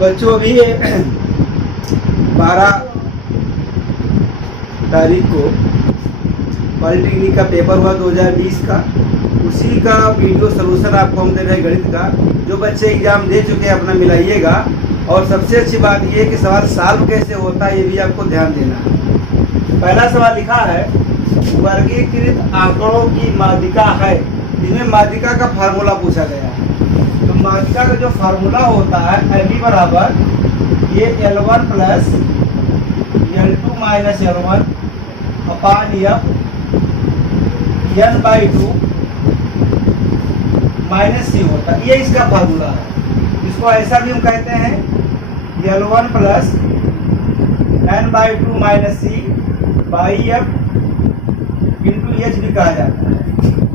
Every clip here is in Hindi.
बच्चों अभी 12 तारीख को पॉलिटेक्निक का पेपर हुआ 2020 का, उसी का वीडियो सलूशन आपको हम दे रहे हैं गणित का। जो बच्चे एग्जाम दे चुके हैं अपना मिलाइएगा। और सबसे अच्छी बात यह है कि सवाल सॉल्व कैसे होता है ये भी आपको ध्यान देना है। पहला सवाल लिखा है वर्गीकृत आंकड़ों की माध्यिका है, जिसमें माध्यिका का फार्मूला पूछा गया है। तो माध्यिका का जो फार्मूला होता है L बराबर ये L1 plus L2 minus L1 अपान F n/2 माइनस C होता है। ये इसका फार्मूला है। इसको ऐसा भी हम कहते हैं L1 plus n/2 minus C by F into H भी कहा जाता है,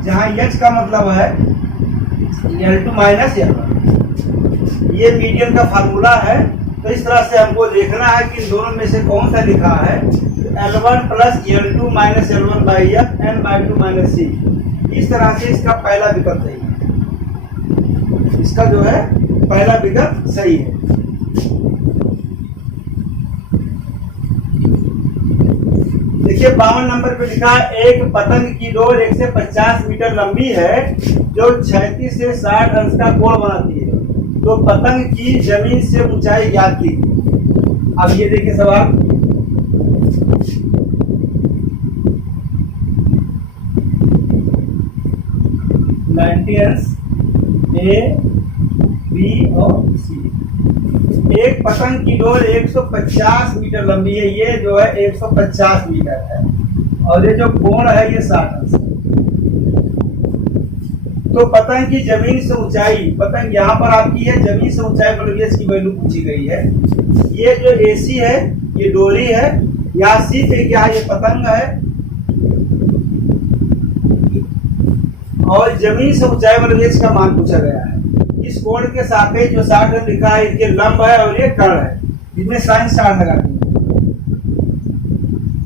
जहाँ H का मतलब है L2 माइनस L1। ये मीडियन का फार्मूला है। तो इस तरह से हमको देखना है कि इन दोनों में से कौन सा लिखा है। L1 plus L2 minus L1 by F n/2 minus C। इस तरह से इसका पहला विकल्प सही है। इसका जो है पहला विकल्प सही है। देखिए 52 नंबर पे लिखा है एक पतंग की डोर 1 से 50 मीटर लंबी है जो 36 से 60 अंश का कोण बनाती है। तो पतंग की जमीन से ऊंचाई ज्ञात की। अब ये देखिए सवाल, A, B और C। एक पतंग की डोर 150 मीटर लंबी है, ये जो है 150 मीटर है, और ये जो कोण है ये 60 अंश है। तो पतंग की जमीन से ऊंचाई, पतंग यहाँ पर आपकी है, जमीन से ऊंचाई पर इसकी वैल्यू पूछी गई है। ये जो AC है ये डोरी है, यहाँ C पे क्या है, ये पतंग है, और जमीन से ऊंचाई पर H का मान पूछा गया है। इस कोण के सापेक्ष जो 60 लिखा है इसके लंब है और ये कर्ण है, इसमें sin 60 लगा दी।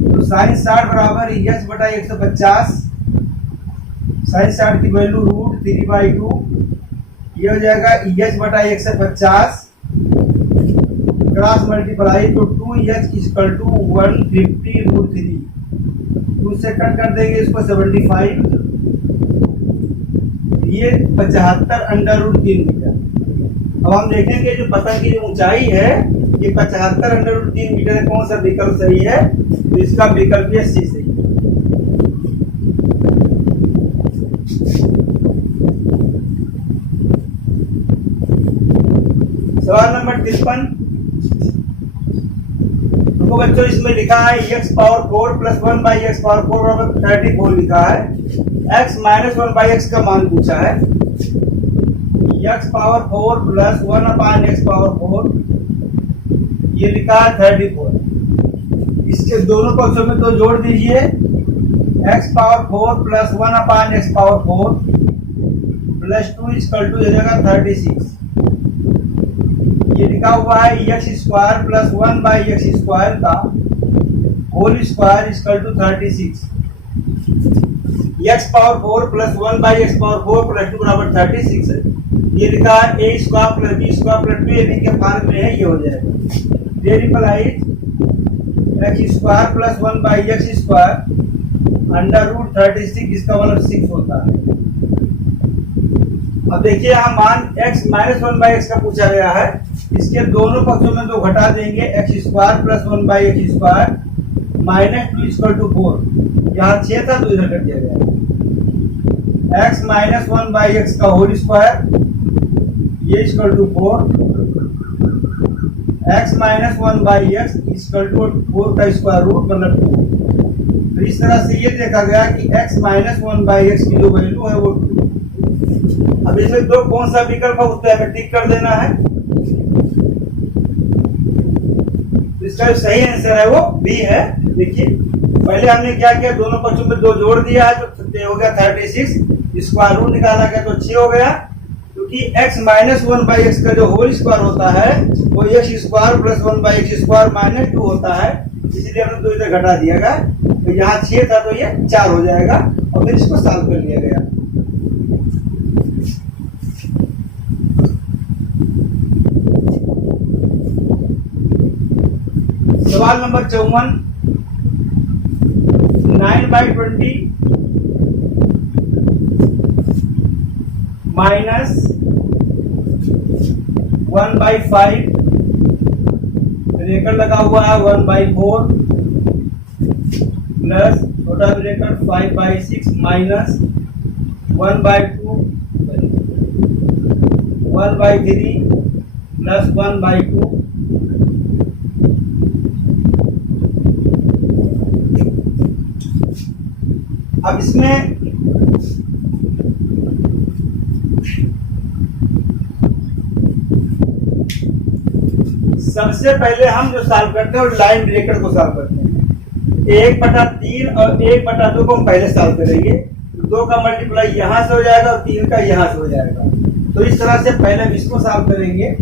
तो sin 60 बराबर H बटा 150, sin 60 की वैल्यू √3/2, ये हो जाएगा H बटा 150 क्रॉस मल्टीप्लाई, तो 2H इक्वल टू 150√3। 2 से कट कर देंगे इसको 75, ये 75 √3 मीटर। अब हम देखेंगे जो पतंग की जो ऊंचाई है ये 75 √3 मीटर है। कौन सा विकल्प सही है? तो इसका विकल्प ये C सही है। सवाल नंबर 53। तो बच्चों इसमें लिखा है x power 4 plus 1 by x power 4 बराबर 34 लिखा है। x माइनस 1 बाई एक्स का मान पूछा है। x power 4 plus 1 upon x power 4, ये लिखा है 34। इसके दोनों पक्षों में तो जोड़ दीजिए। x power 4 plus 1 upon x power 4 plus 2 equal to हो जाएगा 36। ये लिखा हुआ है x square plus 1 by x square का whole square equal to 36। x power 4 plus 1 by x power 4 plus 2 बराबर 36 है। ये लिखा है a square plus b square plus 2ab के फॉर्म में है, ये हो जाएगा। There implies x square plus 1 by x square under root 36, इसका मतलब 6 होता है। अब देखिए यहाँ मान x माइनस 1 बाई एक्स का पूछा गया है। इसके दोनों पक्षों में 2 घटा देंगे, x square plus 1 by x square minus 2 equal to 4। यहाँ 6 था तो इधर कर दिया गया। x माइनस 1 बाई एक्स का होल स्क्वायर, ये equal to 4। x minus 1 by x equal to 4 का स्क्वायर रूट मतलब 2। तो इस तरह से ये देखा गया कि x माइनस 1 बाई एक्स की जो वैल्यू है वो 2। अब इसमें दो कौन सा विकल्प है उस पर हमें टिक कर देना है। तो इसका जो सही आंसर है वो बी है। देखिए पहले हमने क्या किया, दोनों पक्षों में 2 जोड़ दिया है तो हो गया 36, स्क्वायर रूट निकाला गया तो 6 हो गया। क्योंकि x माइनस 1 बाई एक्स का जो होल स्क्वायर होता है वो x square plus 1 by x square minus 2 होता है, इसलिए हमने 2 इधर घटा दिया गया। तो यहाँ 6 था तो ये 4 हो जाएगा और फिर इसको सॉल्व कर लिया गया। सवाल नंबर 54, 9/20 माइनस 1/5 ब्रैकेट लगा हुआ है 1/4 प्लस छोटा ब्रैकेट 5/6 माइनस 1/2 1/3 प्लस 1/2 अब इसमें सबसे पहले हम जो सॉल्व करते हैं वो लाइन ब्रैकेट को सॉल्व करते हैं। 1/3 और 1/2 को हम पहले सॉल्व करेंगे। 2 का मल्टीप्लाई यहाँ से हो जाएगा और 3 का यहाँ से हो जाएगा। तो इस तरह से पहले हम इसको सॉल्व करेंगे।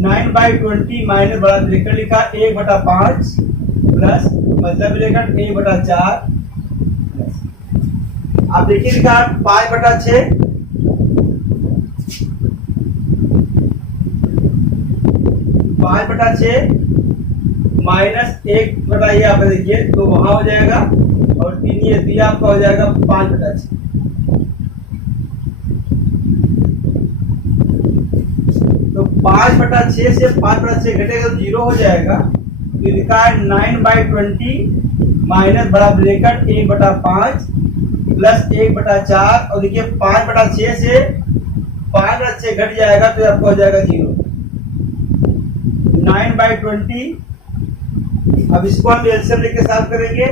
9/20 माइनस बड़ा ब्रैकेट लिखा 1/5 प्लस मतलब ब्रैकेट 1/4। आप देखिए लिखा 5/6 5/6 माइनस 1 ये आप देखिए तो वहां हो जाएगा और 3 ये दिया आपका हो जाएगा 5/6। तो 5/6 से 5/6 घटेगा तो 0 हो जाएगा। तो लिखा है 9/20 माइनस बड़ा ब्रैकेट 1/5 प्लस 1/4 और देखिए 5/6 से 5/6 घट जाएगा तो आपको हो जाएगा 0। 9/20 अब इसको हम एलसीएम लेके सॉल्व करेंगे।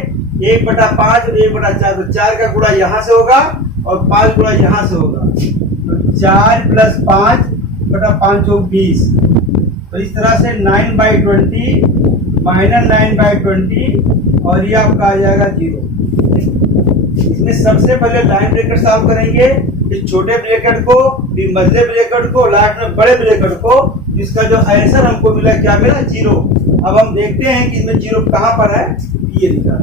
1/5 और 1/4 तो 4 का गुणा यहाँ से होगा और 5 गुणा यहाँ से होगा तो 4 प्लस 5/5 हो 20। तो इस तरह से 9/20 माइनस 9/20 और ये आपका आ जाएगा 0। इसमें सबसे पहले लाइन ब्रैकेट सॉल्व करेंगे, इस छोटे ब्रैकेट को, फिर मझले ब्रैकेट को, लास्ट में बड़े ब्रैकेट को। इसका जो आंसर हमको मिला क्या मिला 0। अब हम देखते हैं कि इसमें 0 कहां पर है, ये लिखा है।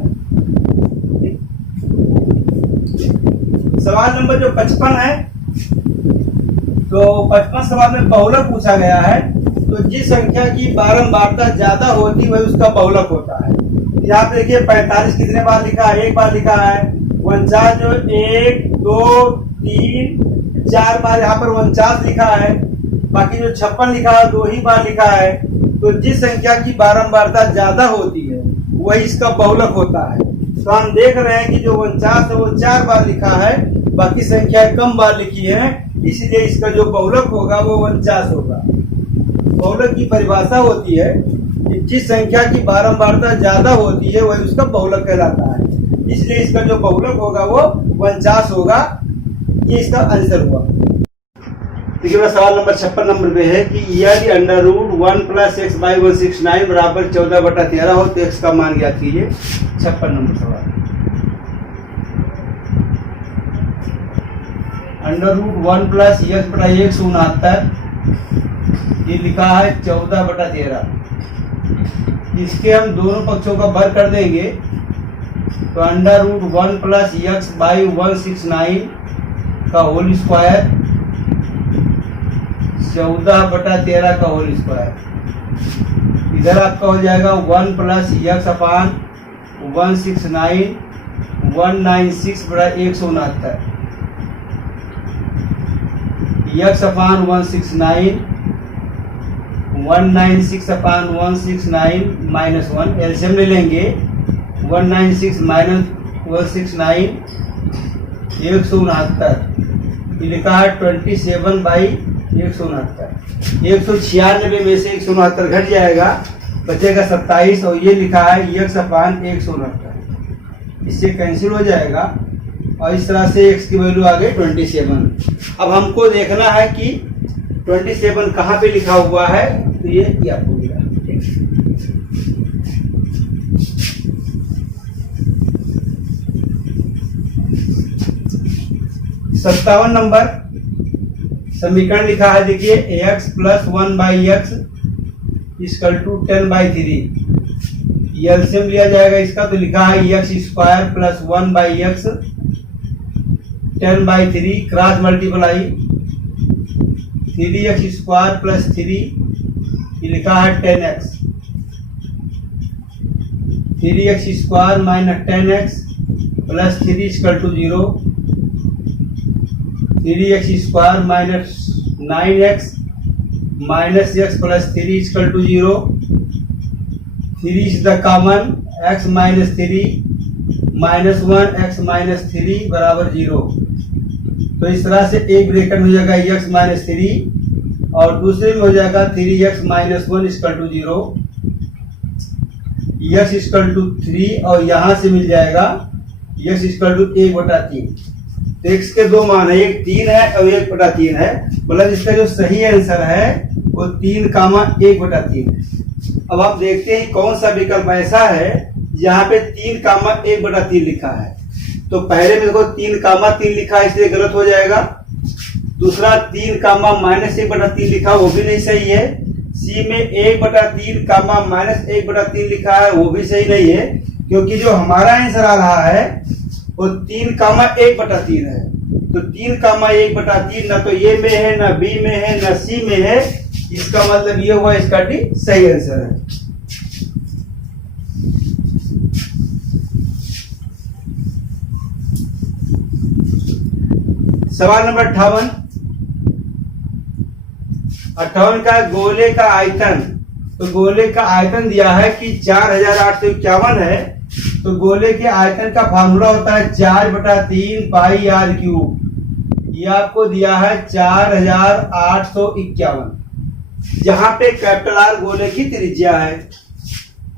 सवाल नंबर जो 55 है, तो 55 सवाल में बहुलक पूछा गया है। तो जिस संख्या की बारंबारता ज्यादा होती वही उसका बहुलक होता है। यहाँ पे देखिए 45 कितने बार लिखा है, 1 बार लिखा है। 49 जो 1 2 3 4 बार यहाँ पर 49 लिखा है। बाकी जो 56 लिखा है 2 ही बार लिखा है। तो जिस संख्या की बारंबारता ज्यादा होती है वही इसका बहुलक होता है। तो हम देख रहे हैं कि जो 49 है वो 4 बार लिखा है, बाकी संख्याएं कम बार लिखी है, इसीलिए इसका जो बहुलक होगा वो 49 होगा। बहुलक की परिभाषा होती है कि जिस संख्या की बारंबारता ज्यादा होती है वही उसका बहुलक कहलाता है, इसलिए इसका जो बहुलक होगा वो 49 होगा। ये इसका आंसर हुआ। देखिए सवाल नंबर 56 नंबर पे है कि यदि √1 + x/169 बराबर 14/13 हो तो x का मान ज्ञात कीजिए। 56 नंबर सवाल। √1 + x/169 ये लिखा है 14/13। इसके हम दोनों पक्षों का वर्ग कर देंगे तो √1 + x/169 का होल स्क्वायर 14/13 का होल स्क्वायर। इधर आपका हो जाएगा 1 + x/169 196/169 x/169 196/169 -1 एलसीएम ले लेंगे। 196 - 169 169 ये लिखा है 27/169। 196 में से 169 घट जाएगा, बचेगा 27 और ये लिखा है x/169। इससे कैंसिल हो जाएगा और इस तरह से x की वैल्यू आ गई 27। अब हमको देखना है कि 27 कहाँ पे लिखा हुआ है, तो ये आपको मिला। 57 नंबर समीकरण लिखा है, देखिए x + 1/x = 10/3। एलसीएम लिया जाएगा इसका, तो लिखा है x² + 1/x 10/3 cross multiply 3x² + 3 ये लिखा है 10x। 3x² minus 10x plus 3 equal to 0, 3x² minus 9x minus x plus 3 equal to 0, 3 is the common, x minus 3 minus 1 x minus 3 बराबर 0। तो इस तरह से एक ब्रैकेट हो जाएगा x माइनस 3 और दूसरे में हो जाएगा 3x minus 1 equal to 0, x equal to 3 और यहाँ से मिल जाएगा x इक्वल टू 1/3। तो x के दो मान है, एक 3 है और 1/3 है, मतलब इसका जो सही आंसर है वो 3,1/3 है। अब आप देखते हैं कौन सा विकल्प ऐसा है जहाँ पे 3,1/3 लिखा है। तो पहले में देखो 3,3 लिखा है इसलिए गलत हो जाएगा। दूसरा 3,-1/3 लिखा वो भी नहीं सही है। सी में 1/3 माइनस 1/3 लिखा है वो भी सही नहीं है, क्योंकि जो हमारा आंसर आ रहा है वो 3,1/3 है। तो 3,1/3 ना तो ए में है, ना बी में है, ना सी में है। इसका मतलब ये हुआ इसका डी सही आंसर है। सवाल नंबर 58 का गोले का आयतन। तो गोले का आयतन दिया है कि 4,851 है। तो गोले के आयतन का फार्मूला होता है 4/3 पाई आर क्यूब। ये आपको दिया है 4,851, जहां पे कैपिटल आर गोले की त्रिज्या है।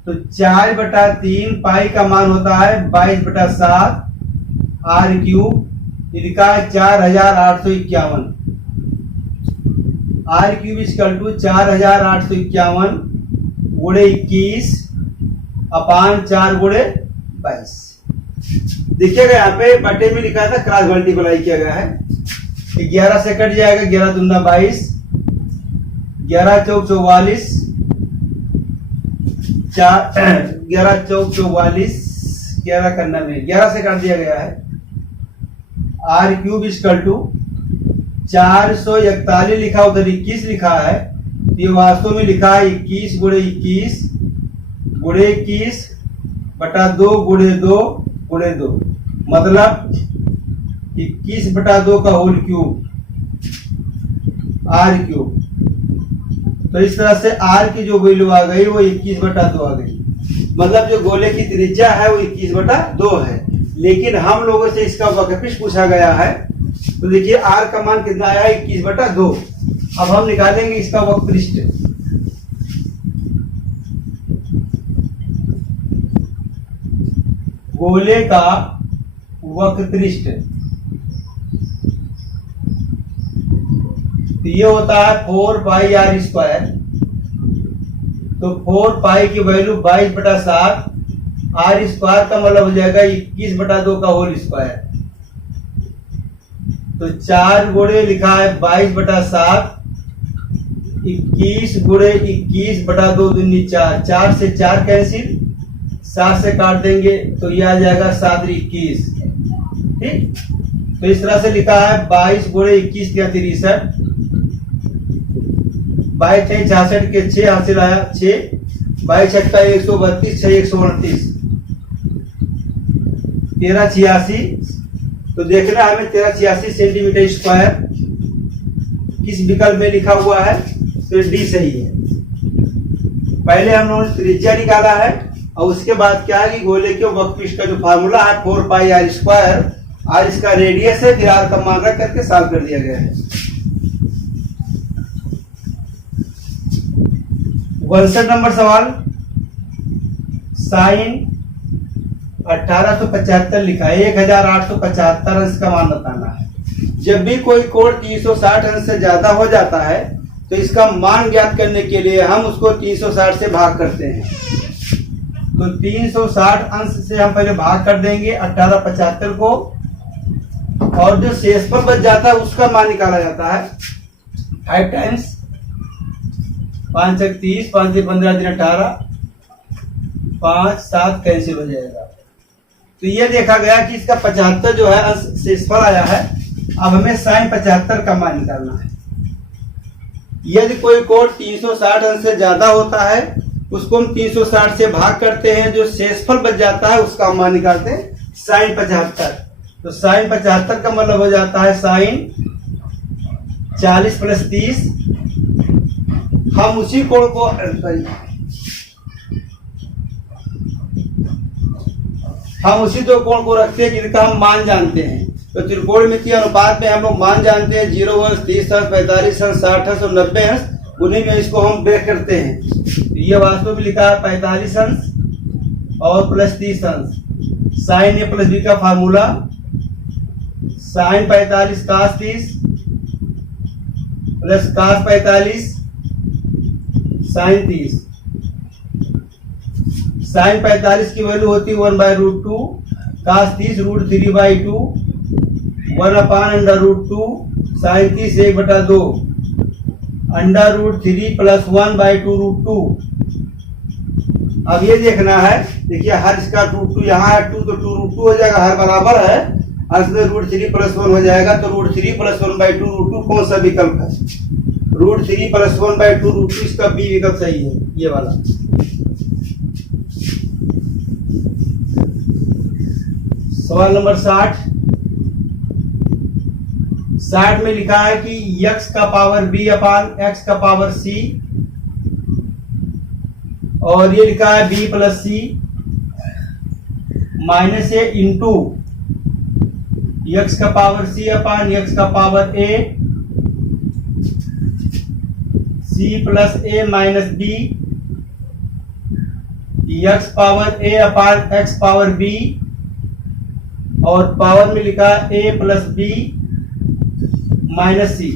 तो 4/3 पाई का मान होता है 22/7 आर क्यूब, लिखा है 4,851। आर क्यूब इक्वल टू 4,851 गुणे 21 अपान 4 गुणे 22। देखिएगा यहाँ पे बटे में लिखा था, क्रॉस मल्टीप्लाई किया गया है। 11 से कट जाएगा, 11 दूना 22, 11 चौक 44, 11 चौक 44, 11 करना में 11 से काट दिया गया है। आर क्यूब इक्वल टू 441 लिखा, उधर 21 लिखा है, ये वास्तव में लिखा है 21 गुणे 21 गुणे 21 बटा 2 गुणे 2 गुणे 2, मतलब 21/2 का होल क्यूब आर क्यूब। तो इस तरह से आर की जो वैल्यू आ गई वो 21/2 आ गई, मतलब जो गोले की त्रिज्या है वो 21/2 है। लेकिन हम लोगों से इसका वक्रपृष्ठ पूछा गया है। तो देखिए आर का मान कितना आया, 21/2। अब हम निकालेंगे इसका वक्रपृष्ठ। गोले का वक्रपृष्ठ तो ये होता है 4 पाई आर स्क्वायर। तो 4 पाई की वैल्यू 22/7, आर स्क्वायर का मतलब हो जाएगा 21/2 का होल स्क्वायर। तो 4 गुणे लिखा है 22/7, 21 गुणे 21/2 दूनी 4, 4 से 4 कैंसिल, 7 से काट देंगे तो ये आ जाएगा 7 21। ठीक, तो इस तरह से लिखा है 22 गुणे 21 या 63, 22 66 के 6 हासिल आया 6, 22 छक्का 132, 6 129, 1386। तो देखना हमें 1386 सेंटीमीटर स्क्वायर किस विकल्प में लिखा हुआ है, तो डी सही है। पहले हम लोगों ने त्रिज्या निकाला है और उसके बाद क्या है कि गोले के वक्रपृष्ठ का जो फार्मूला है 4 पाई आर स्क्वायर, आर इसका रेडियस है, फिर आर का मान रख करके सॉल्व कर दिया गया है। 62 नंबर सवाल, साइन 1875 लिखा है, 1875 अंश का मान बताना है। जब भी कोई कोण 360 अंश से ज्यादा हो जाता है तो इसका मान ज्ञात करने के लिए हम उसको 360 से भाग करते हैं। तो 360 अंश से हम पहले भाग कर देंगे 1875 को, और जो शेषफल बच जाता है उसका मान निकाला जाता है 5 टाइम्स 5 × 30, 5 × 15 × 18, 5 7 कैंसिल हो जाएगा। तो ये देखा गया कि इसका 75 जो है शेषफल आया है। अब हमें साइन 75 का मान निकालना है। यदि कोई कोण 360 अंश से ज्यादा होता है उसको हम 360 से भाग करते हैं, जो शेषफल बच जाता है उसका हम मान निकालते हैं साइन 75। तो साइन 75 का मतलब हो जाता है साइन 40 प्लस 30। हम उसी कोण को हम उसी दो कोण को रखते हैं जिनका हम मान जानते हैं। तो त्रिकोणमितीय अनुपात में हम लोग मान जानते हैं 0 अंश, 30 अंश, 45 अंश, 60 अंश और 90 अंश। उन्हीं में इसको हम ब्रेक करते हैं। तो ये वास्तव में लिखा है 45 अंश और प्लस 30 अंश। साइन ए प्लस बी का फार्मूला साइन 45 कास 30 प्लस कास 45 साइन 30। साइन 45 की वैल्यू होती है 1/√2, कास 30 √3/2, 1/√2, साइन 30 1/2, √3 प्लस 1/2√2। अब ये देखना है, देखिए हर इसका √2 यहाँ है, 2 तो 2√2 हो जाएगा, हर बराबर है, इसमें √3 प्लस 1 हो जाएगा। तो √3 प्लस 1/2√2 कौन सा विकल्प है? √3 प्लस 1/2√2 इसका बी विकल्प सही है, ये वाला। सवाल नंबर 60 में लिखा है कि x का पावर b अपान x का पावर c, और ये लिखा है b plus c minus a into x का पावर c अपान x का power a, c plus a minus b, x power a upon x power b, और पावर में लिखा है a प्लस बी माइनस सी।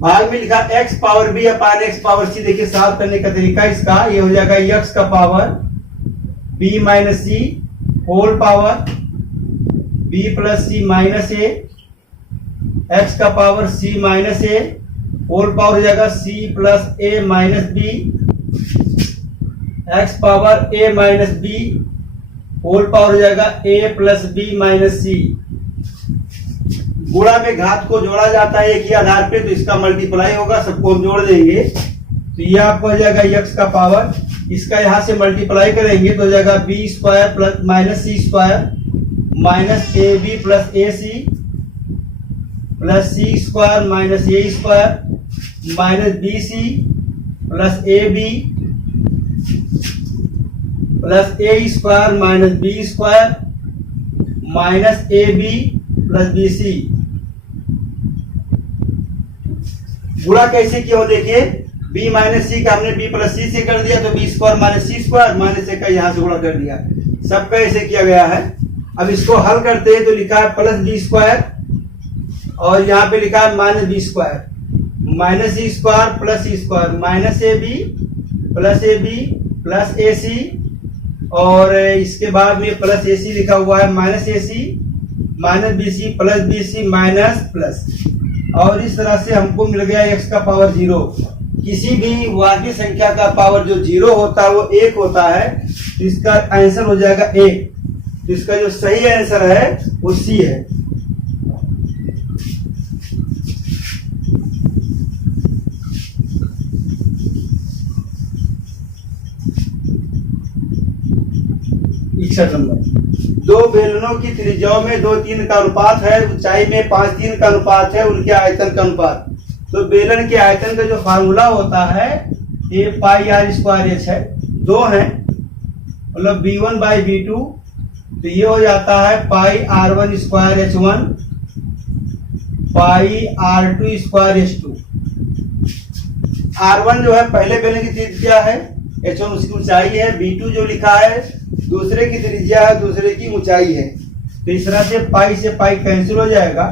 भाग में लिखा x पावर b अपान x पावर c। देखिए साफ करने का तरीका इसका ये हो जाएगा x का power b minus c whole power b plus c minus a, x का power c minus a whole power हो जाएगा c plus a minus b, x power a minus b whole power हो जाएगा a plus b minus c. गुणा में घात को जोड़ा जाता है एक ही आधार पे, तो इसका मल्टीप्लाई होगा, सबको हम जोड़ देंगे। तो ये आपको हो जाएगा x का पावर, इसका यहां से मल्टीप्लाई करेंगे तो हो जाएगा b square plus minus C square minus A B plus A c plus C square minus a square minus B C plus a B plus a square minus B square minus A B plus B c. गुणा कैसे किया हो देखिए, b माइनस सी का हमने b प्लस सी से कर दिया, तो b स्क्वायर माइनस सी स्क्वायर माइनस ए का यहाँ से गुणा कर दिया। सबका ऐसे किया गया है। अब इसको हल करते हैं तो लिखा है प्लस बी स्क्वायर और यहाँ पे लिखा है minus B square minus C square plus C square minus A B plus A C, और इसके बाद में प्लस ए सी लिखा हुआ है minus A C minus B C plus B C minus plus, और इस तरह से हमको मिल गया x का पावर 0। किसी भी वाकई संख्या का पावर जो 0 होता है वो 1 होता है, तो इसका आंसर हो जाएगा 1। तो इसका जो सही आंसर है वो सी है। नंबर, दो बेलनों की त्रिज्याओं में 2:3 का अनुपात है, ऊंचाई में 5:3 का अनुपात है, उनके आयतन का अनुपात। तो बेलन के आयतन का जो फार्मूला होता है ये पाई आर स्क्वायर एच है। दो हैं मतलब b1 बाई b2, तो ये हो जाता है पाई r1 स्क्वायर h1 पाई r2 स्क्वायर h2। r1 जो है पहले बेलन की त्रिज्या है, h1 उसकी ऊंचाई है, b2 जो लिखा है दूसरे की त्रिज्या है, दूसरे की ऊंचाई है। तो इस तरह से पाई कैंसिल हो जाएगा।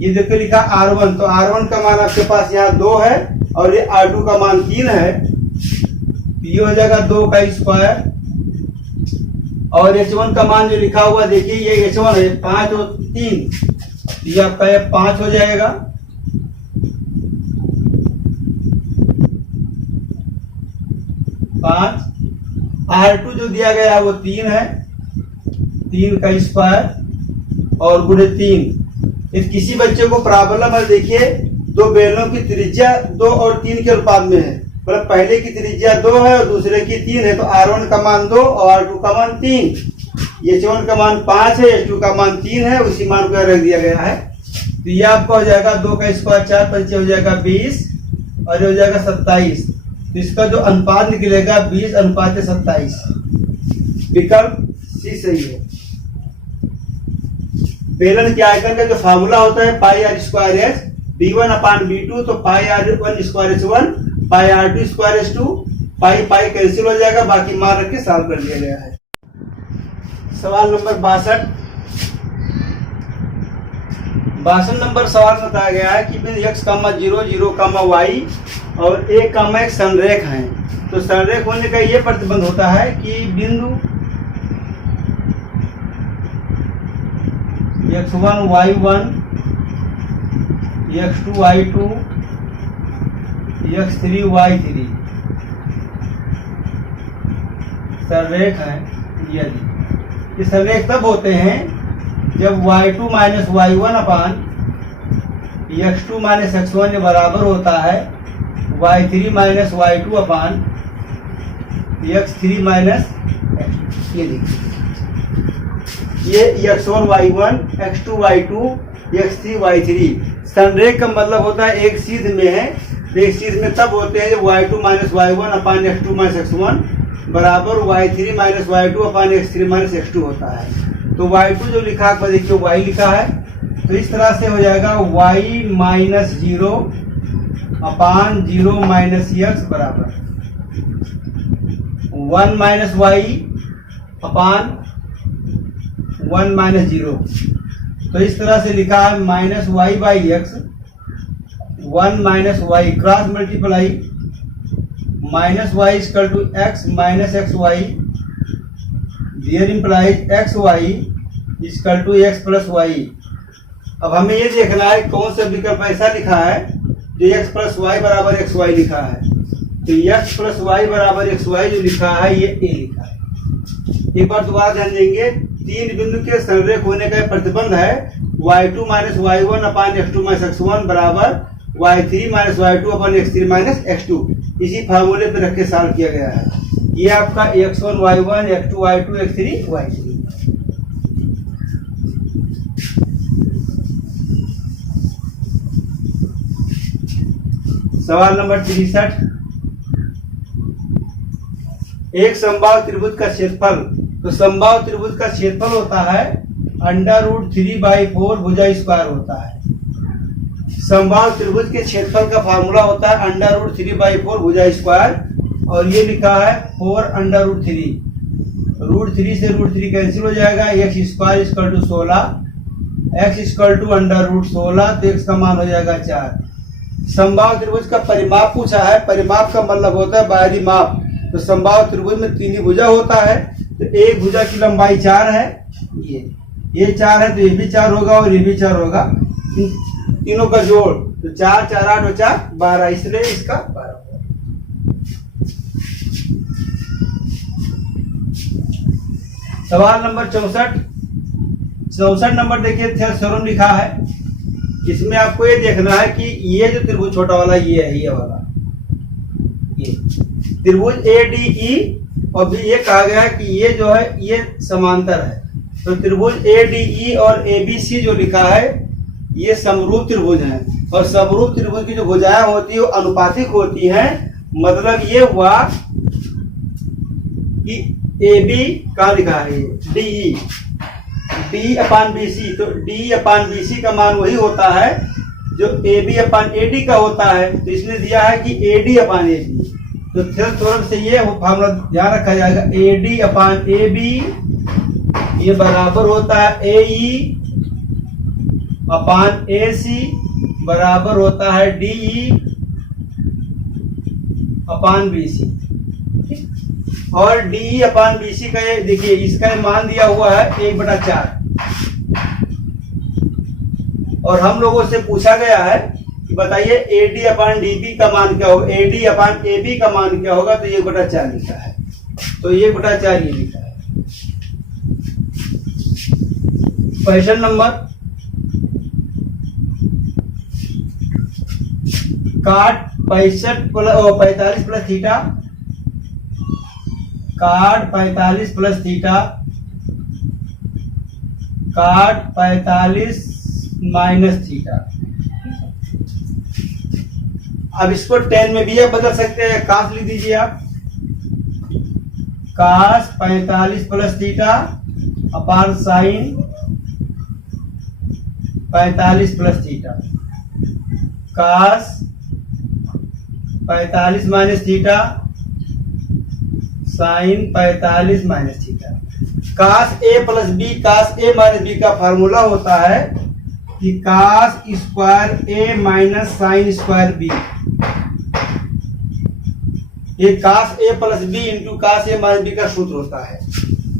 ये देखो लिखा r1, तो r1 का मान आपके पास यहाँ 2 है और ये r2 का मान 3 है, ये हो जाएगा 2 का स्क्वायर, और h1 का मान जो लिखा हुआ देखिए ये h1 है 5 और 3, ये आपका ये 5 हो जाएगा। r2 जो दिया गया है वो 3 है, 3 का स्क्वायर और गुणे 3। इस किसी बच्चे को प्रॉब्लम है, देखिए दो बेलनों की त्रिज्या 2 और 3 के अनुपात में है, मतलब पहले की त्रिज्या 2 है और दूसरे की 3 है, तो R1 का मान 2 और R2 का मान 3, H1 का मान 5 है, H2 का मान 3 है, उसी मान को रख दिया गया है। तो ये आपका हो जाएगा 2 का स्क्वायर 4 पंचे हो जाएगा 20 और ये हो जाएगा 27। तो इसका जो अनुपात निकलेगा 20:27। विकल्प सी सही है। बेलन के आयतन का जो फार्मूला होता है पाई आर स्क्वायर एच B1/B2, तो पाई R1 स्क्वायर H1 पाई R2 स्क्वायर H2, पाई पाई कैंसिल हो जाएगा, बाकी मान रख के सॉल्व कर दिया गया है। सवाल नंबर 62 नंबर सवाल में बताया गया है कि बिंदु x, 0, 0, y और a, एक संरेख है। तो संरेख होने का ये प्रतिबंध होता है कि बिंदु x1 y1 x2 y2 x3 y3 संरेख है। यदि ये संरेख तब होते हैं जब y2 माइनस y1 अपान x2 माइनस x1 बराबर होता है y3 माइनस y2 अपान x3 माइनस x2। ये देखिए, ये x1 y1 x2 y2 x3 y3 संरेख का मतलब होता है एक सीध में है। एक सीध में तब होते हैं जब y2 माइनस y1 अपान x2 माइनस x1 बराबर y3 माइनस y2 अपान x3 माइनस x2 होता है। तो y2 जो लिखा है देखिए y लिखा है, तो इस तरह से हो जाएगा y माइनस 0 अपान 0 माइनस x बराबर 1 माइनस y अपान 1 माइनस 0। तो इस तरह से लिखा है minus y by x 1 minus y cross multiply minus y equal to x minus x y, there implies x y equal to x plus y. अब हमें ये देखना है कौन सा विकल्प ऐसा लिखा है जो एक्स प्लस वाई बराबर एक्स वाई लिखा है। तो एक्स प्लस वाई बराबर एक्स वाई जो लिखा है ये ए लिखा है। एक बार दोबारा ध्यान देंगे, तीन बिंदु के संरेख होने का प्रतिबंध है y2 माइनस y1 अपान x2 माइनस x1 बराबर y3 माइनस y2 अपान x3 माइनस x2। इसी फार्मूले पे रख के सॉल्व किया गया है। ये आपका x1 y1 x2 y2 x3 y3। सवाल नंबर 63, एक समबाहु त्रिभुज का क्षेत्रफल। तो समबाहु त्रिभुज का क्षेत्रफल होता है √3/4 भुजा स्क्वायर होता है। समबाहु त्रिभुज के क्षेत्रफल का फार्मूला होता है √3/4 भुजा स्क्वायर, और ये लिखा है 4√3। √3 से √3 कैंसिल हो जाएगा, x square equal to 16, x equal to √16, तो x का मान हो जाएगा 4। समबाहु त्रिभुज का परिमाप पूछा है। परिमाप का मतलब होता है बाहरी माप। तो समबाहु त्रिभुज में तीन ही भुजा होता है, तो एक भुजा की लंबाई 4 है, ये 4 है, तो ये भी 4 होगा और ये भी 4 होगा। तीनों का जोड़ तो 4 4 8 और 4 12, इसलिए इसका 12 होगा। सवाल नंबर 64 नंबर देखिए, थ्योरम लिखा है। इसमें आपको ये देखना है कि ये जो त्रिभुज छोटा वाला ये है, ये वाला ये त्रिभुज ADE, और भी ये कहा गया है कि ये जो है ये समांतर है। तो त्रिभुज ADE और ABC जो लिखा है ये समरूप त्रिभुज है, और समरूप त्रिभुज की जो भुजाएं होती है वो अनुपातिक होती हैं। मतलब ये हुआ कि AB कहाँ लिखा है, DE D अपान BC, तो D अपान BC का मान वही होता है जो AB अपान AD का होता है। तो इसने दिया है कि AD अपान AB, तो थ्योरम से ये फार्मूला ध्यान रखा जाएगा, AD अपान AB ये बराबर होता है AE अपान AC बराबर होता है DE अपान BC। और DE अपान BC का ये देखिए, इसका मान दिया हुआ है 1/4, और हम लोगों से पूछा गया है कि बताइए AD अपान DB का मान क्या होगा, AD अपान AB का मान क्या होगा। तो 1/4 लिखा है, तो 1/4 ये लिखा है। क्वेश्चन नंबर, काट 45 प्लस थीटा, काट 45 प्लस थीटा, काट 45 माइनस थीटा। अब इसको tan में भी आप बदल सकते हैं, कास लिख दीजिए आप, cos 45 plus theta upon sine 45 plus theta, cos 45 minus theta sine 45 minus theta. Cos A plus B, cos A minus B का फार्मूला होता है कि cos square A minus sine square B. ये cos A plus B into cos A minus B का सूत्र होता है।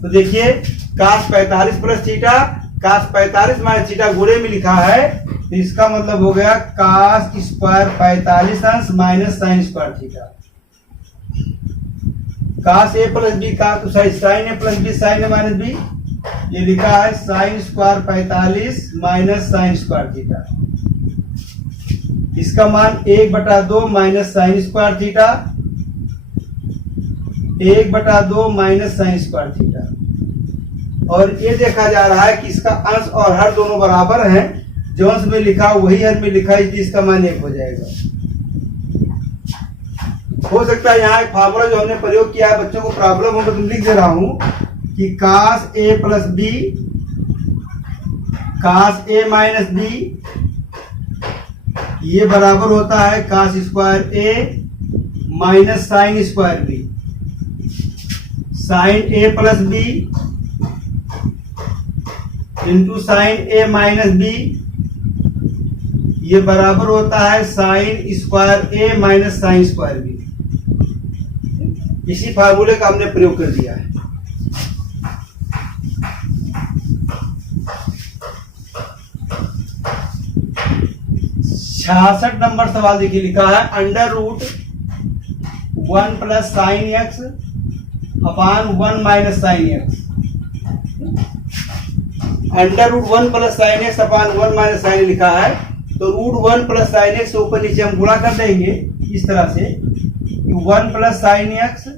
तो देखिए cos 45 plus theta, cos 45 minus theta गुणे में लिखा है, तो इसका मतलब हो गया कास स्क्वायर 45 अंश minus sine square theta. Cos A plus B का तो sign A plus B sine A minus B, ये लिखा है sine square 45 minus sine square theta. इसका मान 1/2 minus sine square theta, 1/2 minus sine square theta. और ये देखा जा रहा है कि इसका अंश और हर दोनों बराबर हैं, जो अंश में लिखा वही हर में लिखा, इसलिए इसका मान 1 हो जाएगा। हो सकता है यहाँ एक फार्मूला जो हमने प्रयोग किया है, बच्चों को प्रॉब्लम हो तो तुम लिख दे रहा हूं कि cos A plus B, cos A minus B, ये बराबर होता है cos square A minus sine square B. Sine A plus B into sine A minus B, ये बराबर होता है sine square A minus sine square B. इसी फार्मूले का हमने प्रयोग कर दिया है। छियासठ नंबर सवाल देखिए, लिखा है under root 1 plus sine X upon 1 minus sine X. Under root 1 plus sine X upon 1 minus sine लिखा है, तो रूट 1 प्लस साइन एक्स ऊपर नीचे हम गुणा कर देंगे इस तरह से, 1 plus sine X,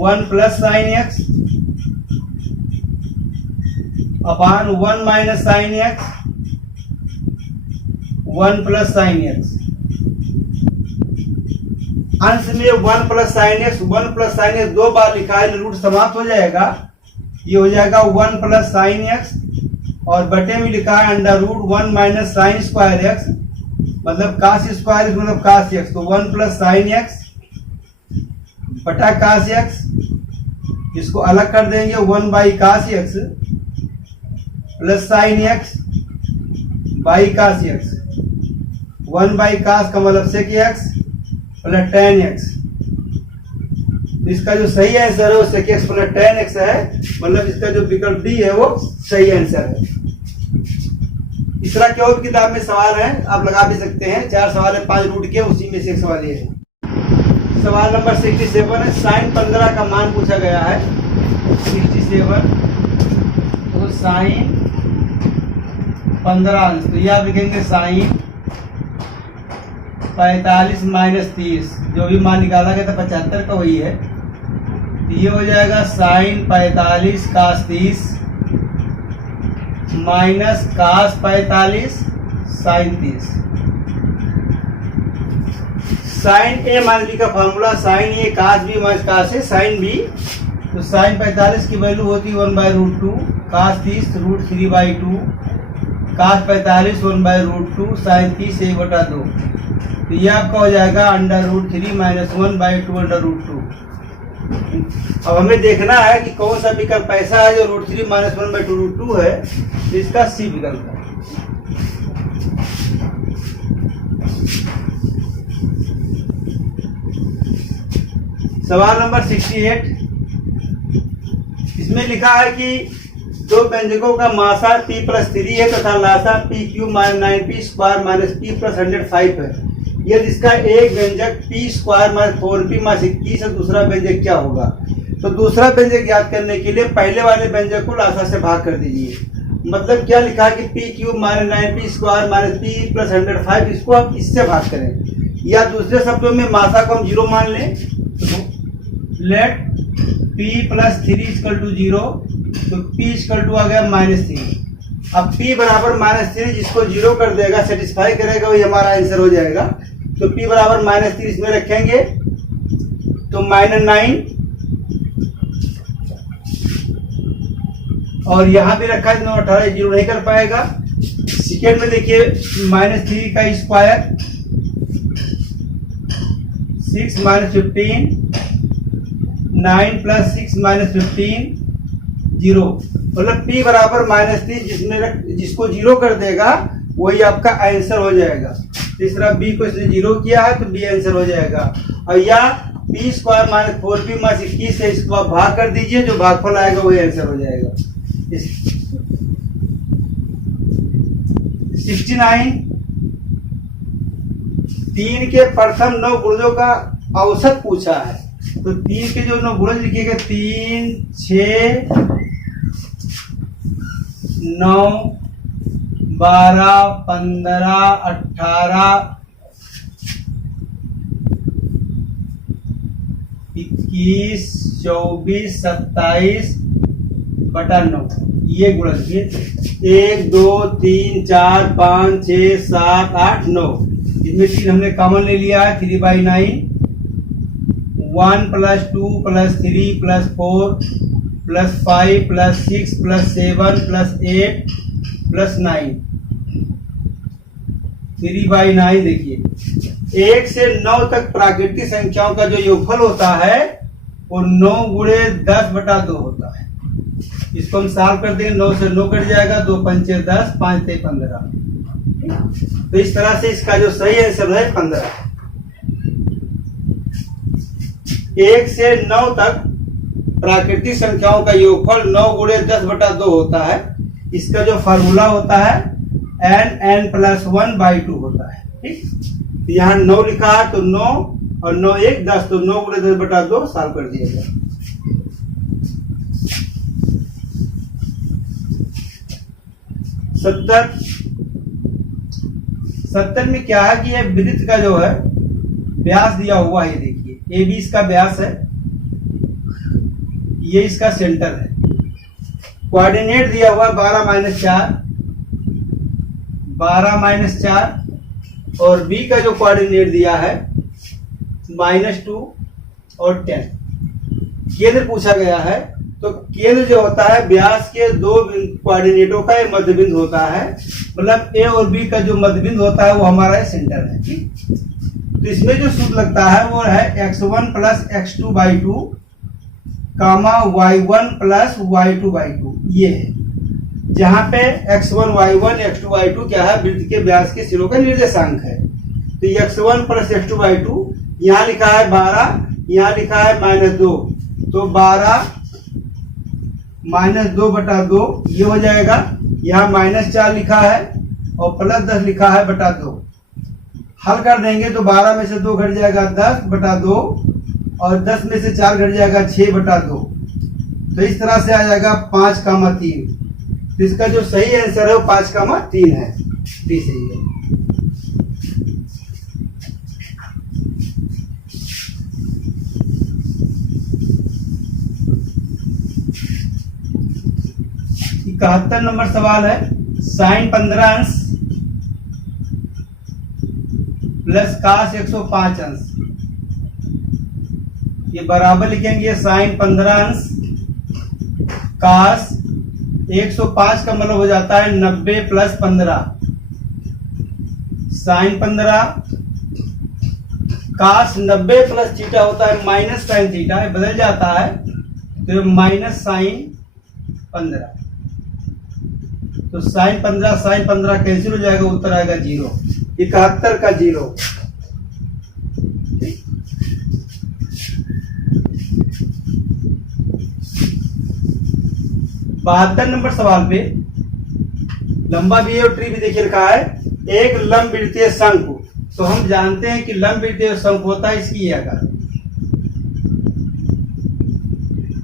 1 plus sine X upon 1 minus sine X, 1 plus sine X. अंश में 1 plus sine X, 1 plus sine X 2 बार लिखा है, रूट समाप्त हो जाएगा, ये हो जाएगा 1 प्लस साइन एक्स, और बटे में लिखा है under root 1 minus sine square x, मतलब कास स्क्वायर एक्स मतलब कास एक्स, तो 1 प्लस साइन एक्स बटा कास एक्स, इसको अलग कर देंगे 1 by cos X plus sine X by cos X, 1 by cos का मतलब sec X plus tan X. इसका जो सही आंसर है वो sec X plus tan X है, मतलब इसका जो विकल्प डी है वो सही आंसर है। इस तरह के और किताब में सवाल है, आप लगा भी सकते हैं। 4 सवाल है 5 रूट के, उसी में से एक सवाल ये है। सवाल नंबर 67 है, साइन 15 का मान पूछा गया है। 67 तो साइन 15 अंश, तो यह लिखेंगे साइन 45 माइनस 30, जो भी मान निकाला गया था 75 का वही है, तो ये हो जाएगा sign 45 cos 30 minus cos 45 sign 30। Sign A minus B का फॉर्मूला साइन ए कास बी माइनस कास ए साइन बी, तो साइन 45 की वैल्यू होती है 1/√2, कास 30 √3/2, कास 45 1/√2, साइन 30 1/2, तो ये आपका हो जाएगा √3 माइनस 1/2 √2। अब हमें देखना है कि कौन सा विकल्प ऐसा है जो √3 माइनस 1/2 है, तो इसका सी विकल्प है। सवाल नंबर 68, इसमें लिखा है कि दो व्यंजकों का मासा p+3 है तथा लासा p³ - 9p² - p + 105 है। यदि इसका एक व्यंजक p² - 4p - 21 है, दूसरा व्यंजक क्या होगा? तो दूसरा व्यंजक ज्ञात करने के लिए पहले वाले व्यंजक को लासा से भाग कर दीजिए मतलब क्या लिखा है कि P cube minus 9p square minus P plus 105, इसको आप इससे भाग करें, या दूसरे शब्दों में मात्रा को हम 0 मान लें। Let p plus 3 equal to 0, तो p इक्वल टू आ गया -3। अब p बराबर -3 जिसको 0 कर देगा, सेटिस्फाई करेगा, वही हमारा आंसर हो जाएगा। तो p बराबर -3 इसमें रखेंगे तो -9, और यहाँ भी रखा है 9 18, 0 नहीं कर पाएगा। सेकेंड में देखिए -3 का स्क्वायर 6 -15, 9 प्लस 6 -15 0, मतलब p बराबर -3 जिसको 0 कर देगा वही आपका आंसर हो जाएगा। तीसरा b को इसने 0 किया है तो b आंसर हो जाएगा। और या p square minus 4p minus 21 से इसको आप भाग कर दीजिए, जो भागफल आएगा वही आंसर हो जाएगा। 69 3 के प्रथम 9 गुणजों का औसत पूछा है, तो 3 के जो 9 गुणज लिखिएगा 3 6 9 12 15 18 21 24 27 बटा 9, ये गुणज लिखिए। 1 2 3 4 5 6 7 8 9, इसमें 3 हमने कॉमन ले लिया है, 3/9, 1 plus 2 plus 3 plus 4 plus 5 plus 6 plus 7 plus 8 plus 9, 3/9। देखिए 1 से 9 तक प्राकृतिक संख्याओं का जो योगफल होता है वो 9 गुणे 10/2 होता है। इसको हम सॉल्व कर देंगे, 9 से 9 कट जाएगा, 2 पंचे 10, 5 से 15। तो इस तरह से इसका जो सही आंसर है 15। 1 से 9 तक प्राकृतिक संख्याओं का योगफल 9 गुणे 10/2 होता है। इसका जो फार्मूला होता है n प्लस 1/2 होता है। ठीक, यहाँ 9 लिखा है तो 9 और 9 1 10, तो 9 गुणे 10/2 सॉल्व कर दिया गया। सत्तर में क्या है कि ये वृत्त का जो है व्यास दिया हुआ है, देखिए AB इसका व्यास है, ये इसका सेंटर है। कोऑर्डिनेट दिया हुआ 12 - 4, 12 - 4, और B का जो कोऑर्डिनेट दिया है -2 और 10। केंद्र पूछा गया है, तो केंद्र जो होता है व्यास के 2 कोऑर्डिनेटों का एक मध्य बिंदु होता है, मतलब A और B का जो मध्य बिंदु होता है वो हमारा सेंटर है। ठीक, तो इसमें जो सूत्र लगता है वो है x1 प्लस x2/2 कामा y1 प्लस y2/2, ये है जहां पे x1 y1 x2/2 क्या है, वृत्त के व्यास के सिरों का निर्देशांक है। तो x1 प्लस x2/2, यहाँ लिखा है 12, यहाँ लिखा है -2, तो 12 -2/2 ये हो जाएगा। यहाँ -4 लिखा है और प्लस 10 लिखा है बटा 2। हल कर देंगे तो 12 में से 2 घट जाएगा 10/2, और 10 में से 4 घट जाएगा 6/2। तो इस तरह से आ जाएगा 5,3। तो इसका जो सही आंसर है वो 5,3 है। डी सही है। इकहत्तर नंबर सवाल है, साइन 15 अंश प्लस कास 105 अंश, ये बराबर लिखेंगे साइन 15 अंश कास 105 का मतलब हो जाता है 90 प्लस 15, साइन 15 कास 90 प्लस थीटा होता है माइनस साइन थीटा, बदल जाता है तो माइनस साइन 15। तो साइन 15 कैंसिल हो जाएगा, उत्तर आएगा 0। 71 का 0। 72 नंबर सवाल पे लंबा भी है और ट्री भी देखिए लिखा है, एक लंबवृत्तीय शंकु। तो हम जानते हैं कि लंबवृत्तीय शंकु होता है इसकी ये आकार,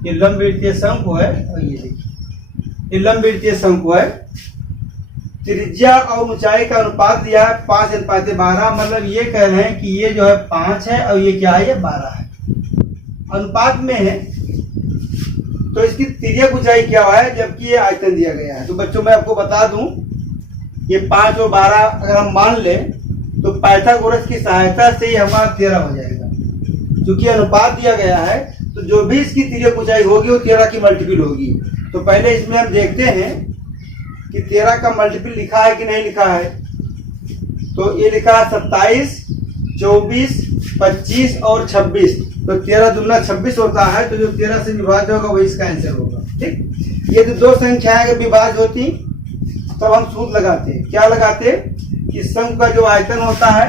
ये लंबवृत्तीय शंकु है। और ये देखिए ये लंबवृत्तीय शंकु है। त्रिज्या और ऊंचाई का अनुपात दिया है 5:12, मतलब ये कह रहे हैं कि ये जो है 5 है और ये क्या है, ये 12 है, अनुपात में है। तो इसकी तिर्यक ऊंचाई क्या है, जबकि ये आयतन दिया गया है। तो बच्चों मैं आपको बता दूं, ये 5 और 12 अगर हम मान लें तो पाइथागोरस की सहायता से ही हमारा 13 हो जाएगा। क्योंकि अनुपात दिया गया है तो जो भी इसकी तिर्यक ऊंचाई होगी वो 13 की मल्टीपल होगी। तो पहले इसमें हम देखते हैं कि 13 का मल्टीपल लिखा है कि नहीं लिखा है। तो ये लिखा है 27, 24, 25 और 26। तो 13 दूना 26 होता है, तो जो 13 से विभाज्य होगा वही इसका आंसर होगा। ठीक, ये जो दो संख्याएं अगर विभाज्य होती तब हम सूत्र लगाते हैं। क्या लगाते, कि शंकु का जो आयतन होता है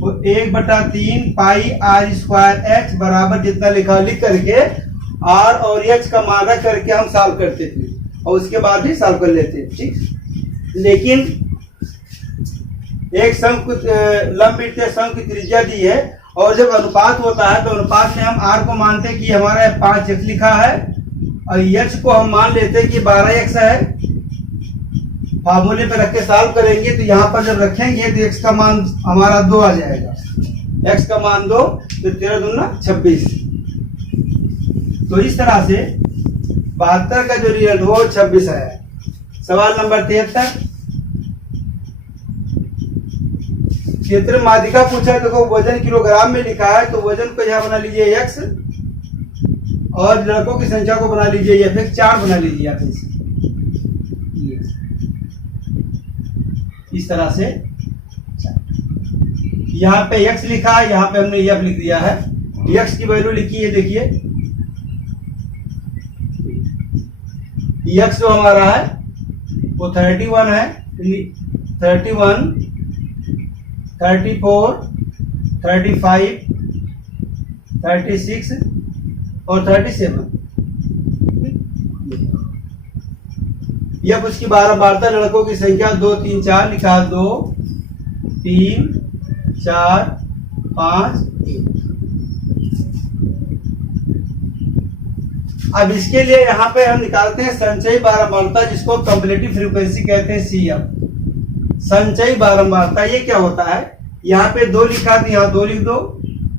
वो 1/3 पाई आर स्क्वायर एच बराबर जितना लिखा लिख करके आर और एच का मान रख करके हम सॉल्व करते थे और उसके बाद भी सॉल्व कर लेते। ठीक, लेकिन एक शंकु लंबवृत्तीय शंकु की त्रिज्या दी है और जब अनुपात होता है तो अनुपात में हम आर को मानते हैं कि हमारा 5x लिखा है और एच को हम मान लेते हैं कि 12x है। फार्मूले पे रख के सॉल्व करेंगे तो यहाँ पर जब रखेंगे तो x का मान हमारा 2 आ जाएगा। x का मान 2, तो 13 दूना 26। तो इस तरह से 72 का जो रिजल्ट हो 26 है। सवाल नंबर 73, क्षेत्र माध्यिका पूछा है। देखो वजन किलोग्राम में लिखा है तो वजन को यहाँ बना लीजिए x और लड़कों की संख्या को बना लीजिए f, 4 बना लीजिए आप इस तरह से। यहाँ पे x लिखा है, यहाँ पे हमने f लिख दिया है। x की वैल्यू लिखी है, देखिए x जो हमारा है वो 31 है, 31, 34, 35, 36 और 37। यह उसकी बारंबारता लड़कों की संख्या 2, 3, 4 लिखा, 2, 3, 4, 5, 1। अब इसके लिए यहाँ पे हम निकालते हैं संचयी बारंबारता, जिसको कम्पलेटिव फ्रीक्वेंसी कहते हैं, CM। संचयी बारंबारता ये क्या होता है, यहाँ पे 2 लिखा तो यहाँ 2 लिख दो,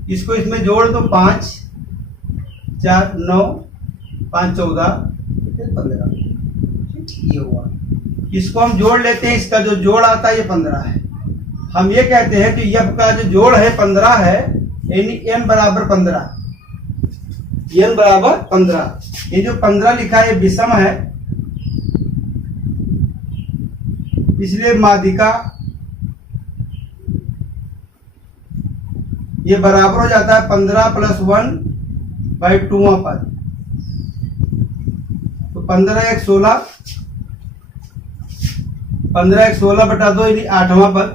इसको इसमें जोड़ दो, 5, 4, 9, 5, 14, 15। ये हुआ, इसको हम जोड़ लेते हैं, इसका जो जोड़ आता है ये 15 है। हम ये कहते हैं कि f का जो जोड़ है 15 है, यानी n बराबर 15, n बराबर 15। ये जो 15 लिखा है ये विषम है, इसलिए माध्यिका ये बराबर हो जाता है 15 + 1/2 पद। तो 15 × 1 = 16, 15 × 16/2 यानी 8वां पद।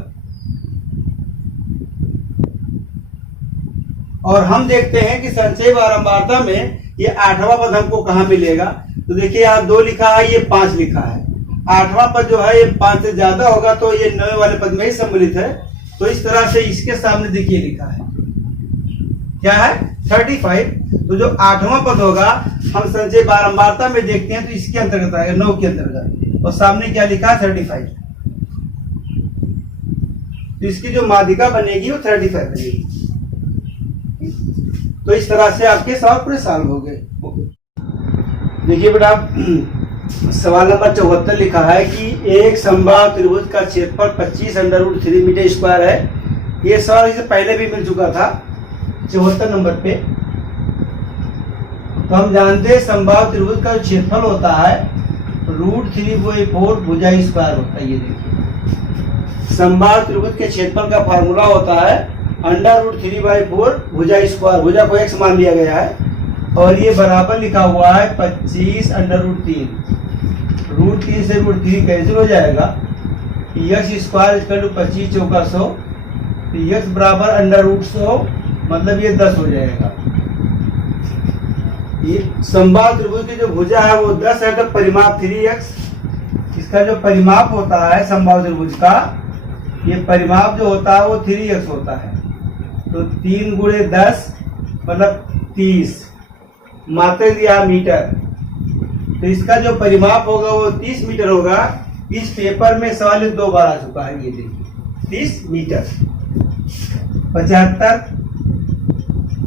और हम देखते हैं कि संचयी बारंबारता में ये 8वां पद हमको कहाँ मिलेगा। तो देखिए यहाँ 2 लिखा है, ये 5 लिखा है। 8वां पद जो है ये 5 से ज्यादा होगा तो ये 9वें वाले पद में ही सम्मिलित है। तो इस तरह से इसके सामने देखिए लिखा है, क्या है, 35। तो जो 8वां पद होगा हम संचयी बारंबारता में देखते हैं तो इसके अंतर्गत आएगा, 9 के अंतर्गत, और सामने क्या लिखा है, 35। तो इसकी जो माध्यिका बनेगी वो 35 बनेगी। तो इस तरह से आपके सवाल पूरे सॉल्व हो गए। देखिए बेटा, सवाल नंबर 74 लिखा है कि एक समबाहु त्रिभुज का क्षेत्रफल 25√3 मीटर स्क्वायर है। ये सवाल इससे पहले भी मिल चुका था 74 नंबर पे। तो हम जानते हैं समबाहु त्रिभुज का जो क्षेत्रफल होता है √3/4 भुजा स्क्वायर होता है। ये देखिए समबाहु त्रिभुज के क्षेत्रफल का फार्मूला होता है √3/4 भुजा स्क्वायर। भुजा को x मान लिया गया है और ये बराबर लिखा हुआ है 25√3। √3 से √3 कैंसिल हो जाएगा, x² = 25 चौका 100, तो x बराबर √100, मतलब ये 10 हो जाएगा। ये समबाहु त्रिभुज की जो भुजा है वो 10 है, तो परिमाप 3x। इसका जो परिमाप होता है समबाहु त्रिभुज का, ये परिमाप जो होता है वो 3x होता है। तो 3 × 10 मतलब 30, मात्रक दिया मीटर, तो इसका जो परिमाप होगा वो 30 मीटर होगा। इस पेपर में सवाल 2 बार आ चुका है, ये देखिए 30 मीटर।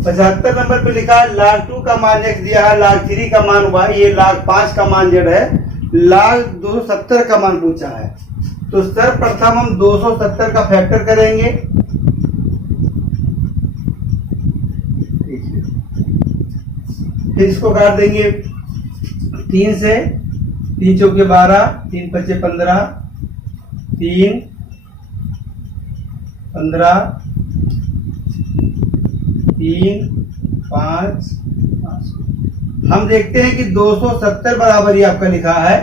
75 नंबर पे लिखा है log 2 का मान x दिया है, log 3 का मान y, ये log 5 का मान z है, log 270 का मान पूछा है। तो सर्वप्रथम हम 270 का फैक्टर करेंगे। फिर इसको काट देंगे 3 से, 3 चौके 12, 3 पच्चे 15, 3 15, 3 5। हम देखते हैं कि 270 बराबर ही आपका लिखा है,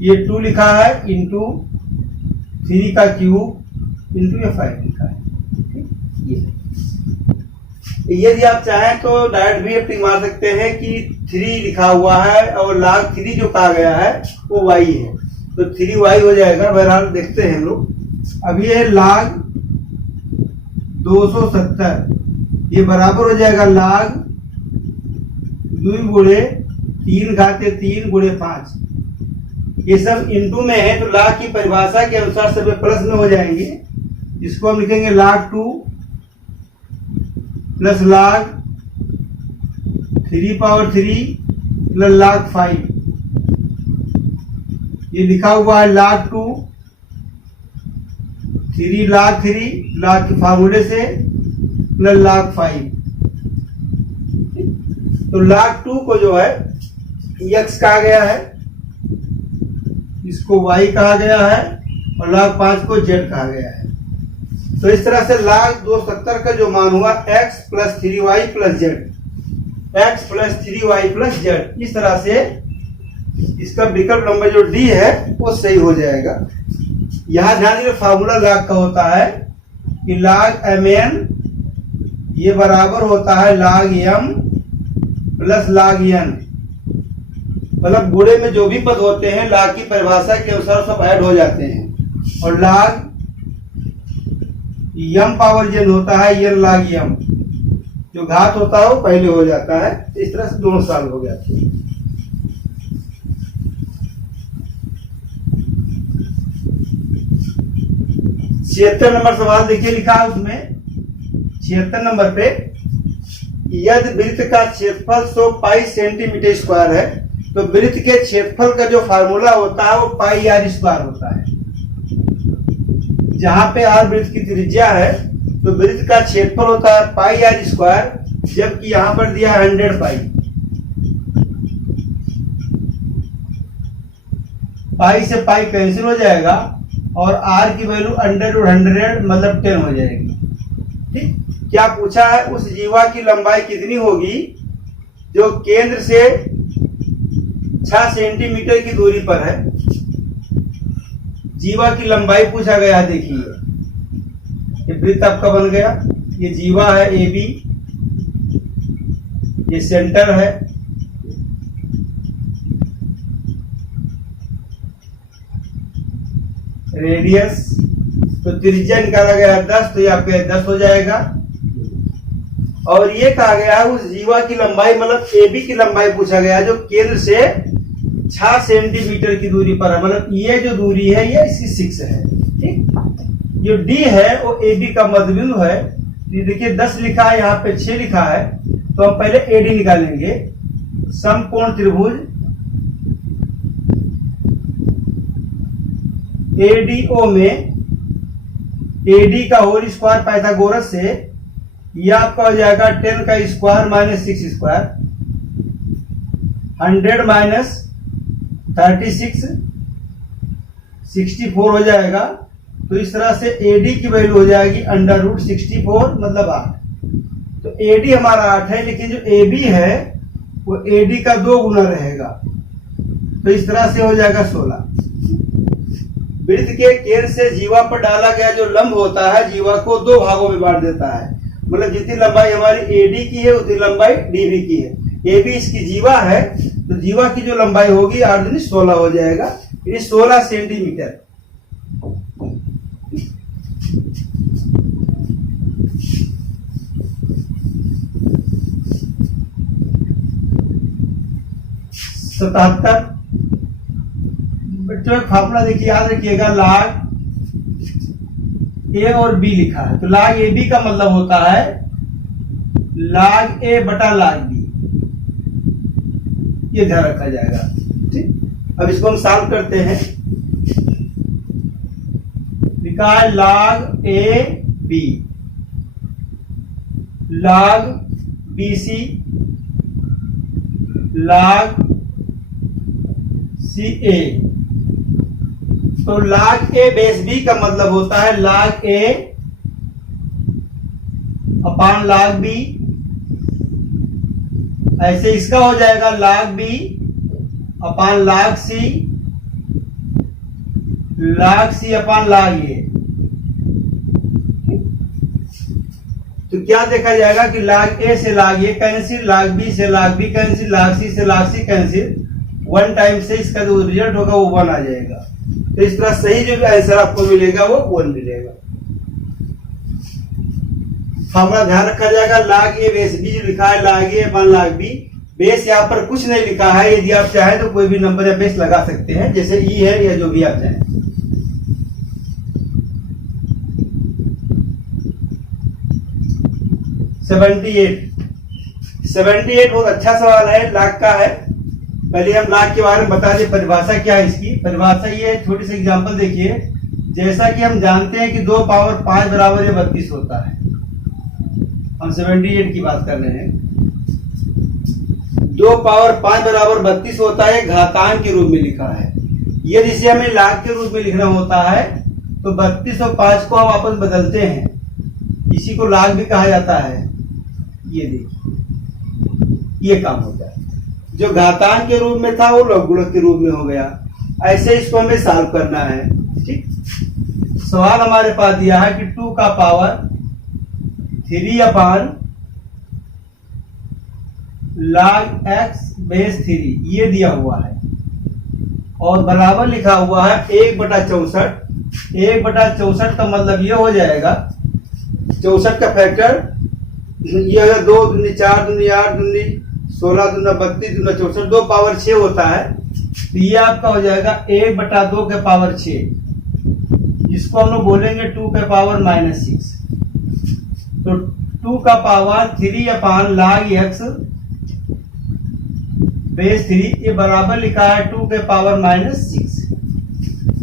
ये 2 लिखा है इंटू 3 का क्यूब इंटू ये 5 लिखा है। ये यदि आप चाहें तो डायरेक्ट भी अपनी मार सकते हैं कि 3 लिखा हुआ है और log 3 जो कहा गया है वो y है, तो 3y हो जाएगा। बहरहाल देखते हैं हम लोग। अब ये log 270 ये बराबर हो जाएगा log 2 गुणे 3 घाते 3 गुणे 5। ये सब इंटू में है, तो log की परिभाषा के अनुसार सब प्लस में हो जाएंगे। इसको हम लिखेंगे log 2 plus log 3 power 3 plus log 5। ये लिखा हुआ है log 2 3 log 3 log के फार्मूले से प्लस log 5। तो log 2 को जो है x कहा गया है, इसको y कहा गया है और log 5 को z कहा गया है। तो इस तरह से log 270 का जो मान हुआ x plus 3y plus z, x plus 3y plus z, इस तरह से इसका विकल्प नंबर जो डी है वो सही हो जाएगा। यहां ध्यान दीजिए फार्मूला log का होता है कि log mn ये बराबर होता है log m plus log n, मतलब गुणे में जो भी पद होते हैं log की परिभाषा के अनुसार सब ऐड हो जाते हैं। और log m पावर n होता है n log m, जो घात होता है वो पहले हो जाता है। इस तरह से दोनों साल हो गया। 76 नंबर सवाल देखिए लिखा है उसमें 76 नंबर पे, यदि वृत्त का क्षेत्रफल 100 पाई सेंटीमीटर स्क्वायर है तो वृत्त के क्षेत्रफल का जो फार्मूला होता है वो पाई आर स्क्वायर होता है। जहां पे आर वृत्त की त्रिज्या है तो वृत्त का क्षेत्रफल होता है पाई आर स्क्वायर, जबकि यहां पर दिया है 100 पाई। पाई से पाई कैंसिल हो जाएगा और आर की वैल्यू अंडर 100 मतलब 10 हो जाएगी। ठीक, क्या पूछा है, उस जीवा की लंबाई कितनी होगी जो केंद्र से 6 सेंटीमीटर की दूरी पर है। जीवा की लंबाई पूछा गया। देखिए ये वृत्त आपका बन गया, ये जीवा है ए बी, ये सेंटर है, रेडियस, तो त्रिज्या निकाला गया 10, तो ये आपके 10 हो जाएगा। और ये कहा गया उस जीवा की लंबाई मतलब ए बी की लंबाई पूछा गया जो केंद्र से 6 सेंटीमीटर की दूरी पर है, मतलब ये जो दूरी है ये इसकी 6 है। ठीक, जो डी है वो ए बी का मध्यबिंदु है। ये देखिए 10 लिखा है, यहाँ पे 6 लिखा है, तो हम पहले ए डी निकालेंगे। समकोण त्रिभुज एडीओ में एडी का होल स्क्वायर पाइथागोरस से यह आपका हो जाएगा 10 का स्क्वायर माइनस 6 स्क्वायर, 100 माइनस 36 64 हो जाएगा। तो इस तरह से एडी की वैल्यू हो जाएगी अंडर रूट 64 मतलब 8। तो एडी हमारा 8 है, लेकिन जो एबी है वो एडी का 2 गुना रहेगा, तो इस तरह से हो जाएगा 16। वृत्त के केंद्र से जीवा पर डाला गया जो लंब होता है जीवा को 2 भागों में बांट देता है, मतलब जितनी लंबाई हमारी एडी की है उतनी लंबाई डीबी की है। एबी इसकी जीवा है, तो जीवा की जो लंबाई होगी 8 दूनी 16 हो जाएगा, यानी 16 सेंटीमीटर। 77। बच्चों एक फार्मूला देखिए, याद रखिएगा, log ए और बी लिखा है, तो log ए बी का मतलब होता है log ए बटा log बी, ये ध्यान रखा जाएगा। ठीक, अब इसको हम सॉल्व करते हैं। लिखा है log a b log b c log c a. तो log ए बेस बी का मतलब होता है log ए अपान log बी। ऐसे इसका हो जाएगा log बी अपान log सी अपान log ए। तो क्या देखा जाएगा कि log ए से log ए कैंसिल, log बी से log बी कैंसिल, log सी से log सी कैंसिल, वन टाइम से इसका जो रिजल्ट होगा वो 1 आ जाएगा। तो इस तरह सही जो आंसर आपको मिलेगा वो 1 मिलेगा। फॉर्मूला ध्यान रखा जाएगा, log ए बेस बी जो लिखा है log ए अपान log बी। बेस यहाँ पर कुछ नहीं लिखा है, यदि आप चाहें तो कोई भी नंबर या बेस लगा सकते हैं, जैसे ई है या जो भी आप चाहें। सेवेंटी एट बहुत अच्छा सवाल है, लाख का है। पहले हम लाख के बारे में बता दें, परिभाषा क्या है इसकी। परिभाषा ये है, छोटी सी एग्जांपल देखिए। जैसा कि हम जानते हैं कि 2 पावर 5 बराबर 32 होता है, हम 78 की बात कर रहे हैं। 2 पावर 5 बराबर 32 होता है, घातांक के रूप में लिखा है। यदि इसे हमें लाख के रूप में लिखना होता है तो 32 और 5 को हम आपस बदलते हैं, इसी को लाख भी कहा जाता है। ये देखिए, ये काम होता है। जो घातांक के रूप में था वो लघुगुणक के रूप में हो गया। ऐसे इसको हमें सॉल्व करना है। ठीक, सवाल हमारे पास दिया है कि 2 का पावर 3 अपान log x बेस 3, ये दिया हुआ है और बराबर लिखा हुआ है 1/64। 1/64 का मतलब ये हो जाएगा, 64 का फैक्टर ये है 2 दूनी 4 दूनी 8 दूनी 16 दूना 32 दूना 64, 2 पावर 6 होता है। तो ये आपका हो जाएगा 1/2 के पावर 6, जिसको हम लोग बोलेंगे 2 के पावर -6। तो 2 का पावर 3 अपान log x बेस 3, ये बराबर लिखा है 2 के पावर -6।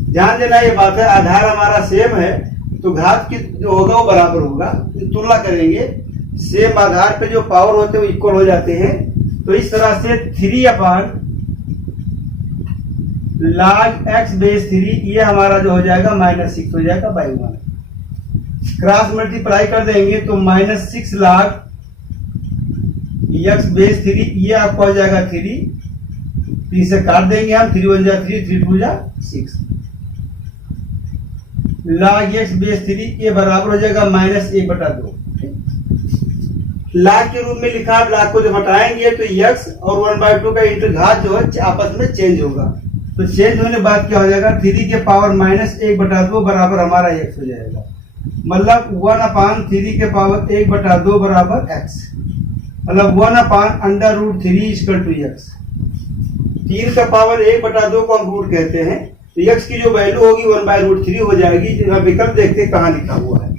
ध्यान देना ये बात है, आधार हमारा सेम है तो घात की जो होगा वो बराबर होगा। तुलना करेंगे, सेम आधार पे जो पावर होते हैं वो इक्वल हो जाते हैं। तो इस तरह से 3 अपान log x बेस 3, ये हमारा जो हो जाएगा -6 हो जाएगा बाई 1। क्रॉस मल्टीप्लाई कर देंगे तो -6 log x बेस 3, ये आपका हो जाएगा 3। 3 से काट देंगे हम, 3 1 जा 3, 3 2 जा 6। log x बेस 3 ये बराबर हो जाएगा -1/2। लाख के रूप में लिखा, आप लाख को जब हटाएंगे तो x और 1/2 का इंटू घात जो है आपस में चेंज होगा। तो चेंज होने बाद क्या हो जाएगा, 3 के पावर -1/2 बराबर हमारा x हो जाएगा। मतलब 1/3 के पावर 1/2 बराबर x, मतलब 1/√3 = x। 3 का पावर 1/2 को हम रूट कहते हैं, तो x की जो वैल्यू होगी 1/√3 हो जाएगी। जो हम विकल्प देखते हैं कहाँ लिखा हुआ है।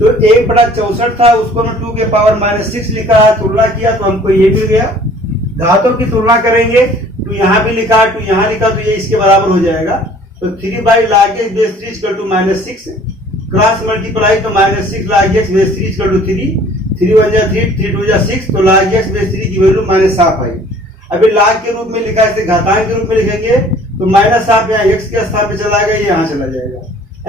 तो 1/64 था, उसको हमने 2 के पावर -6 लिखा है, तुलना किया तो हमको ये मिल गया। घातों की तुलना करेंगे तो यहाँ भी लिखा, तो यहाँ लिखा, तो ये इसके बराबर हो जाएगा। तो 3/log x base 3 = -6, cross multiply तो -6 log x बेस 3 = 3, 3 1 जा 3, 3 2 जा 6, तो log x बेस 3 की वैल्यू -7 आई। अभी log के रूप में लिखा है, इसे घातांक के रूप में लिखेंगे तो -7 यहाँ x के स्थान पे चला गया, ये यहाँ चला जाएगा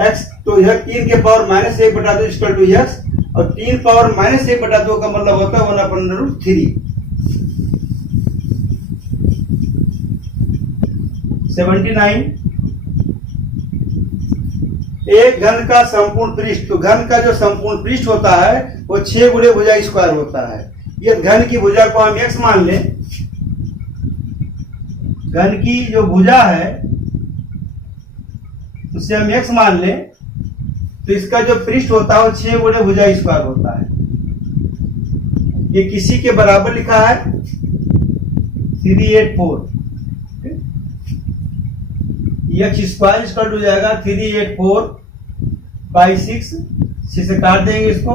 x। तो यह 3 के पावर -1/2 = x, और 3 पावर -1/2 का मतलब होता है 1/√3। 79, एक घन का संपूर्ण पृष्ठ, तो घन का जो संपूर्ण पृष्ठ होता है वो 6 गुणे भुजा स्क्वायर होता है। ये घन की भुजा को हम x मान लें, घन की जो भुजा है उसे हम x मान लें, तो इसका जो पृष्ठ होता है वो 6 गुणे भुजा स्क्वायर होता है। ये किसी के बराबर लिखा है 384। एक्स स्क्वायर इक्वल हो जाएगा 384/6, से काट देंगे इसको,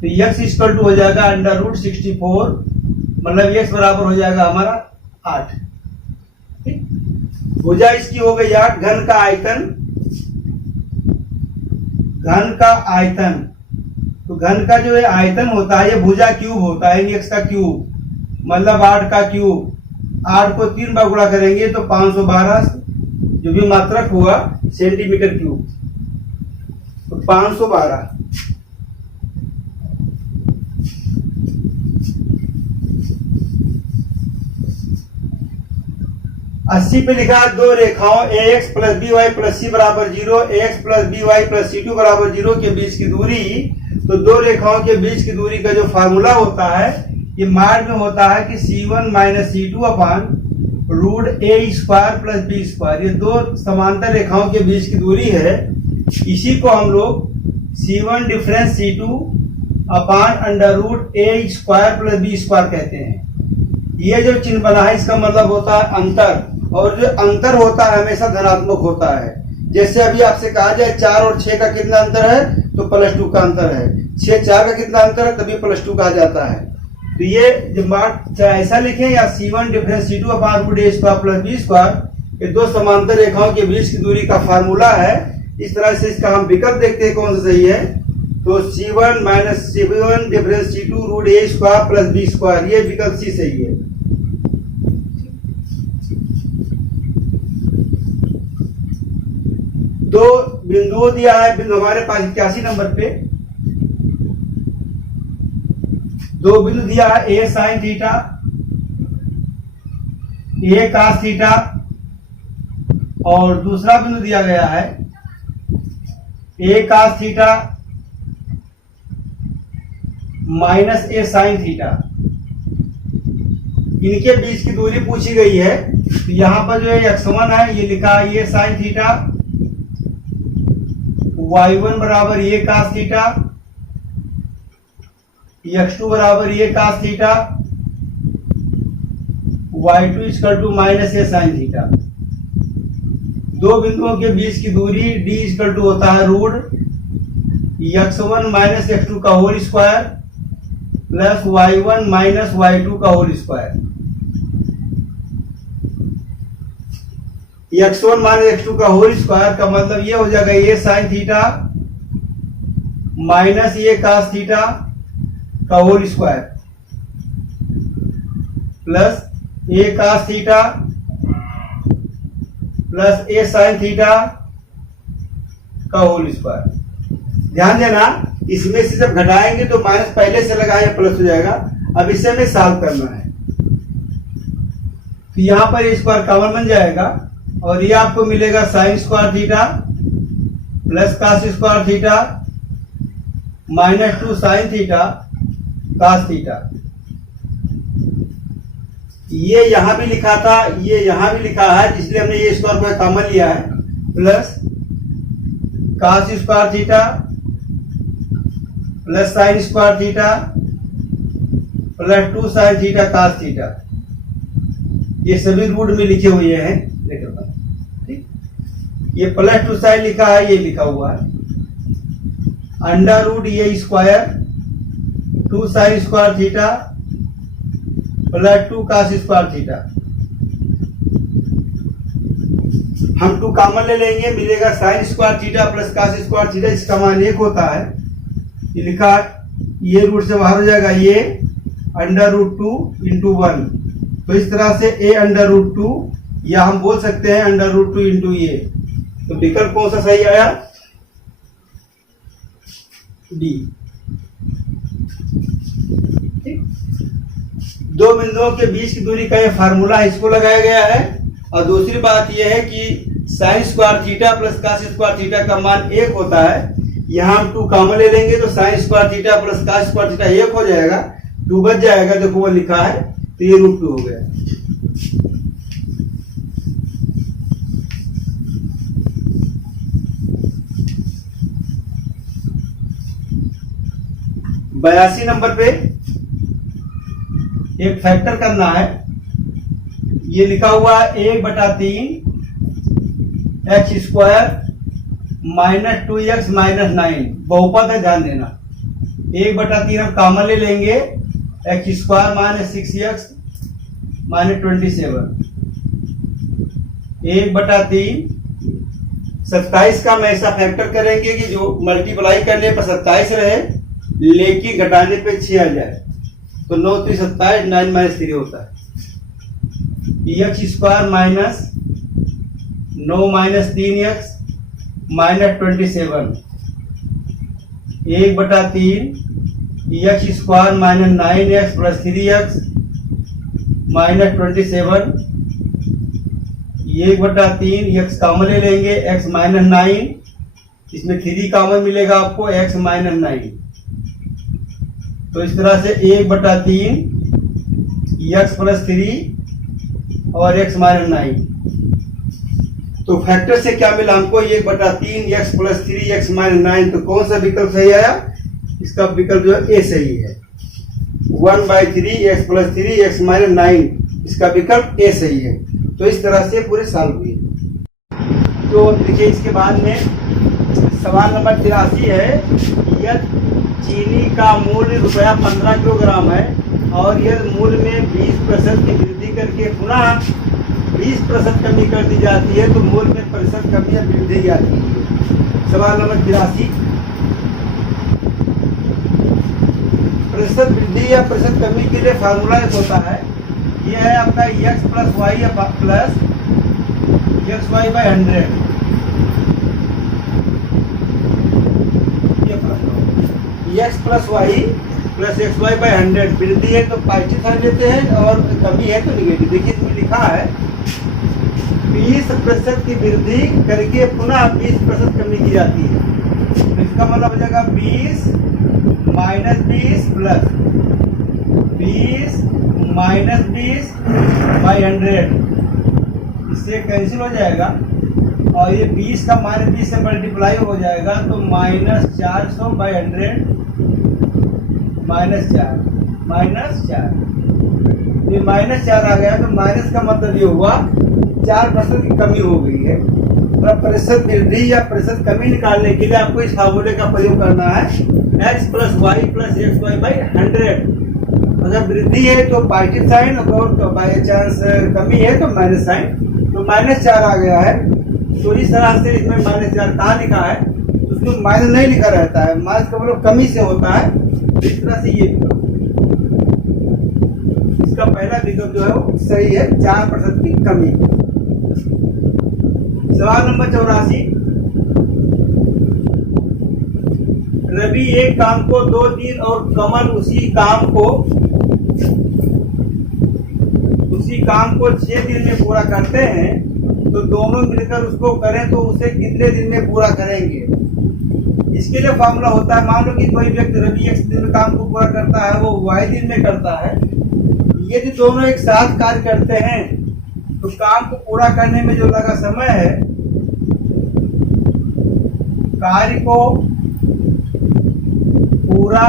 तो एक्स इक्वल टू हो जाएगा √64, मतलब एक्स बराबर हो जाएगा हमारा 8। भुजा इसकी हो गई 8। घन का आयतन, घन का आयतन, तो घन का जो है आयतन होता है, ये भुजा क्यूब होता है, एक्स का क्यूब मतलब 8 का क्यूब। 8 को 3 बार गुणा करेंगे तो 512 जो भी मात्रक हुआ सेंटीमीटर क्यूब, तो 512। अस्सी पे लिखा है दो रेखाओं ax plus B Y plus C बराबर 0, ax plus B Y plus C two बराबर 0 के बीच की दूरी। तो दो रेखाओं के बीच की दूरी का जो फार्मूला होता है, ये मार्ग में होता है कि C1 माइनस C2 अपान √a² प्लस b²। ये दो समांतर रेखाओं के बीच की दूरी है, इसी को हम लोग C1 डिफरेंस C2 अपान √a² प्लस b² कहते हैं। ये जो चिन्ह बना है इसका मतलब होता है अंतर, और जो अंतर होता है हमेशा धनात्मक होता है। जैसे अभी आपसे कहा जाए 4 और 6 का कितना अंतर है, तो +2 का अंतर है। 6 4 का कितना अंतर है, तभी +2 कहा जाता है। तो ये जब चाहे ऐसा लिखें या C1 डिफरेंस C2 अपान √a² प्लस b², ये दो समांतर रेखाओं के बीच की दूरी का फार्मूला है। इस तरह से इसका हम विकल्प देखते हैं कौन सा सही है। तो C1 minus C1 difference C2 √a² plus b², ये विकल्प सी सही है। दो बिंदुओं दिया है, बिंदु हमारे पास 81 नंबर पे दो बिंदु दिया है, a sine theta, a cos theta, और दूसरा बिंदु दिया गया है a cos theta minus a sine theta. इनके बीच की दूरी पूछी गई है। तो यहां पर जो है x1 है, ये लिखा है a साइन थीटा, y1 बराबर a कास थीटा, x2 बराबर a cos theta, y2 equal to minus a sine theta. दो बिंदुओं के बीच की दूरी d इक्वल टू होता है √x1 माइनस x2 का whole square plus y1 minus y2 का whole square. x1 minus x2 का होल स्क्वायर का मतलब ये हो जाएगा a sine theta minus a cos theta का whole square plus a cos theta plus a sine theta का होल स्क्वायर। ध्यान देना, इसमें से जब घटाएंगे तो माइनस पहले से लगा है प्लस हो जाएगा। अब इसे हमें सॉल्व करना है, तो यहां पर स्क्वायर कॉमन बन जाएगा और ये आपको मिलेगा sine square theta plus cos square theta -2 sine theta cos theta. ये यहां भी लिखा था, ये यहां भी लिखा है, इसलिए हमने ये स्क्वायर को कॉमन लिया है, plus cos square theta plus sine square theta plus 2 sine theta cos theta. ये सभी रूट में लिखे हुए हैं, ठीक। ये +2 साइन लिखा है, ये लिखा हुआ है √a² 2 sine square theta plus 2 cos square theta. हम 2 कॉमन ले लेंगे, मिलेगा sine square theta plus cos square theta. इसका मान 1 होता है, ये लिखा, ये रूट से बाहर हो जाएगा, ये √2 इंटू 1। तो इस तरह से a√2, या हम बोल सकते हैं √2 इंटू a। तो विकल्प कौन सा सही आया? डी। दो बिंदुओं के बीच की दूरी का ये फार्मूला इसको लगाया गया है। और दूसरी बात यह है कि sine square theta plus cos square theta का मान 1 होता है। यहां हम 2 कॉमन ले लेंगे तो sine square theta plus cos square theta 1 हो जाएगा, 2 बच जाएगा, देखो वो लिखा है, तो ये √2 हो गया। 82 नंबर पे एक फैक्टर करना है। ये लिखा हुआ है 1/3 x square minus 2x minus 9, बहुपद है, ध्यान देना। 1/3 हम कॉमन ले लेंगे, x square minus 6x minus 27, 1/3। 27 का हम ऐसा फैक्टर करेंगे कि जो मल्टीप्लाई करने पर 27 रहे, लेकिन घटाने पे 6 आ जाए, तो 9 3 27, 9 माइनस 3 होता है। X square minus 9 minus 3x minus 27, 1/3 x square minus 9x plus 3x minus 27, 1/3 x common ले लेंगे, x माइनस 9, इसमें 3 कॉमन मिलेगा आपको, x माइनस 9। तो इस तरह से 1/3 एक्स प्लस 3 और x माइनस 9। तो फैक्टर से क्या मिला हमको, 1/3 एक्स प्लस 3 x माइनस 9। तो कौन सा विकल्प सही आया? इसका विकल्प जो है ए सही है। 1/3 एक्स प्लस 3 x माइनस 9, इसका विकल्प ए सही है। तो इस तरह से पूरे सॉल्व हुए। तो देखिए इसके बाद में सवाल नंबर 83 है। यदि चीनी का मूल्य रुपया 15 किलोग्राम है और यदि मूल्य में 20% की वृद्धि करके पुनः 20% कमी कर दी जाती है, तो मूल्य में प्रतिशत कमी या वृद्धि आती है। सवाल नंबर 83, प्रतिशत वृद्धि या प्रतिशत कमी के लिए फार्मूला एक होता है। यह है आपका x प्लस वाई या plus XY/100। x plus y plus XY/100, वृद्धि है तो पॉजिटिव साइन लेते हैं और कमी है तो निगेटिव। देखिए इसमें लिखा है 20% की वृद्धि करके पुनः 20% कमी की जाती है। तो इसका मतलब हो जाएगा 20 माइनस 20 प्लस 20 माइनस 20/100, इससे कैंसिल हो जाएगा और ये 20 का माइनस 20 से मल्टीप्लाई हो जाएगा, तो माइनस 400/100 -4 ये -4 आ गया। तो माइनस का मतलब ये हुआ 4% की कमी हो गई है। प्रतिशत वृद्धि या प्रतिशत कमी निकालने के लिए आपको इस फार्मूले का प्रयोग करना है, x plus y plus XY/100। अगर वृद्धि है तो पॉजिटिव साइन और तो बाई चांस कमी है तो माइनस साइन। तो -4 आ गया है। तो इस तरह से इसमें -4 कहाँ लिखा है, उसको माइनस नहीं लिखा रहता है, माइनस का मतलब कमी से होता है। इस तरह से ये विकल्प, इसका पहला विकल्प जो है वो सही है, 4% की कमी। सवाल नंबर 84, रवि एक काम को 2 दिन और कमल उसी काम को 6 दिन में पूरा करते हैं, तो दोनों मिलकर उसको करें तो उसे कितने दिन में पूरा करेंगे? इसके लिए फॉर्मूला होता है, मान लो कि कोई व्यक्ति रवि एक दिन में काम को पूरा करता है, वो y दिन में करता है। यदि दोनों एक साथ कार्य करते हैं तो काम को पूरा करने में जो लगा समय है, कार्य को पूरा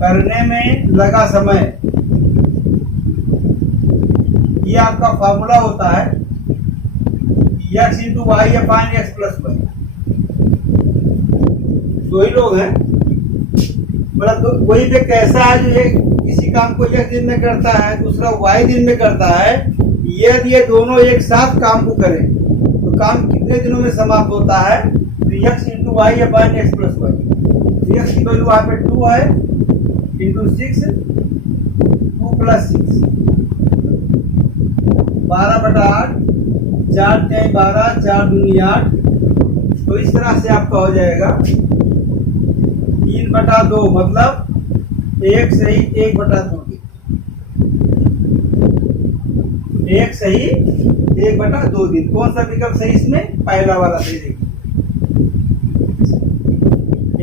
करने में लगा समय, ये आपका फार्मूला होता है x इंटू वाई अपान एक्स प्लस वाई। दो ही लोग हैं, मतलब कोई व्यक्ति ऐसा है जो एक किसी काम को x दिन में करता है, दूसरा y दिन में करता है। यदि ये दोनों एक साथ काम को करें तो काम कितने दिनों में समाप्त होता है? तो x इंटू वाई अपान एक्स प्लस वाई। x की वैल्यू वहाँ पे 2 है इंटू 6, 2 प्लस 6, 12/8, 4 3 12, 4 दूनी 8। तो इस तरह से आपका हो जाएगा 3/2, मतलब 1 सही 1/2 दिन, 1 सही 1/2 दिन। कौन सा विकल्प सही इसमें? पहला वाला सही। देखिए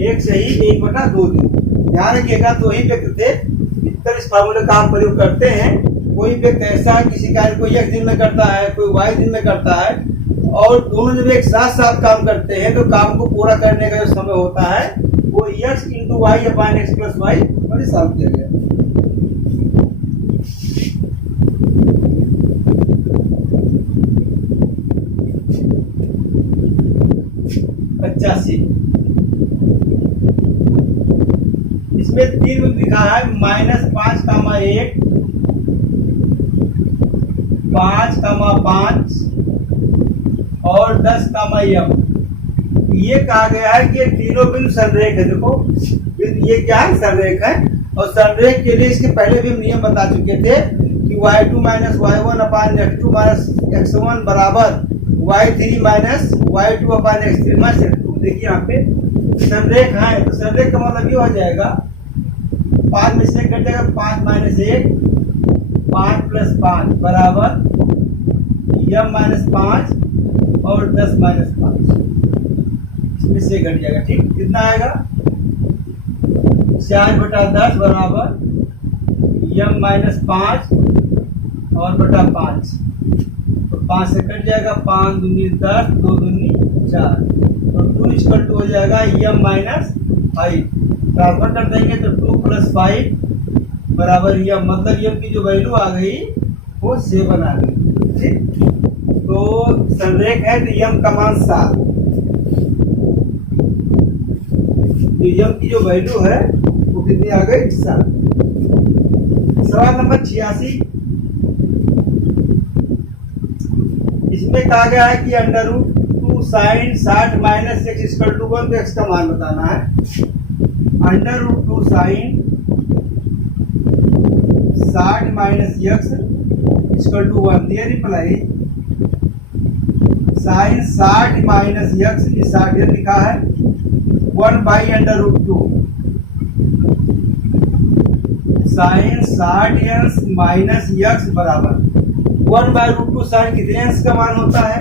1 सही 1/2 दिन। ध्यान रखिएगा, दो ही व्यक्ति थे, इतर इस फार्मूले का हम प्रयोग करते हैं। कोई व्यक्ति ऐसा है किसी कार्य को x दिन में करता है, कोई y दिन में करता है, और दोनों जब एक साथ साथ काम करते हैं तो काम को पूरा करने का जो समय होता है वो x इंटू वाई अपान एक्स प्लस वाई और सॉल्व किया गया। इसमें 3 लिखा है -5,1 5,5 और 10,m। ये कहा गया है कि ये तीनों बिंदु संरेख है। देखो ये क्या है, संरेख है। और संरेख के लिए इसके पहले भी हम नियम बता चुके थे कि y2 माइनस y1 अपान x2 माइनस x1 बराबर y3 माइनस y2 अपान x3 माइनस x2। देखिए यहाँ पे संरेख है, तो संरेख का मतलब ये हो जाएगा 5 में से कट जाएगा 5 माइनस 1 5 प्लस 5 बराबर m माइनस 5 और 10 माइनस 5, इसमें से घट जाएगा। ठीक, कितना आएगा 4/10 बराबर m माइनस 5 और बटा 5, तो 5 से कट जाएगा 5 दूनी 10 2 दूनी 4, तो 2 इक्वल टू हो जाएगा m माइनस 5। ट्रांसफर कर देंगे तो 2 प्लस 5 बराबर m, मतलब m की जो वैल्यू आ गई वो 7 आ गई। ठीक, तो संरेख है तो m का मान 7, तो m की जो वैल्यू है वो कितनी आ गई 7। सवाल नंबर 86, इसमें कहा गया है कि √2 sine 60 minus x equal to 1, तो x का मान बताना है। √2 sine 60 minus x equal to 1, दिया रिप्लाई साइन 60 माइनस x, ये 60 लिखा है 1/√2 साइन 60 माइनस x बराबर 1/√2। साइन कितने अंश का मान होता है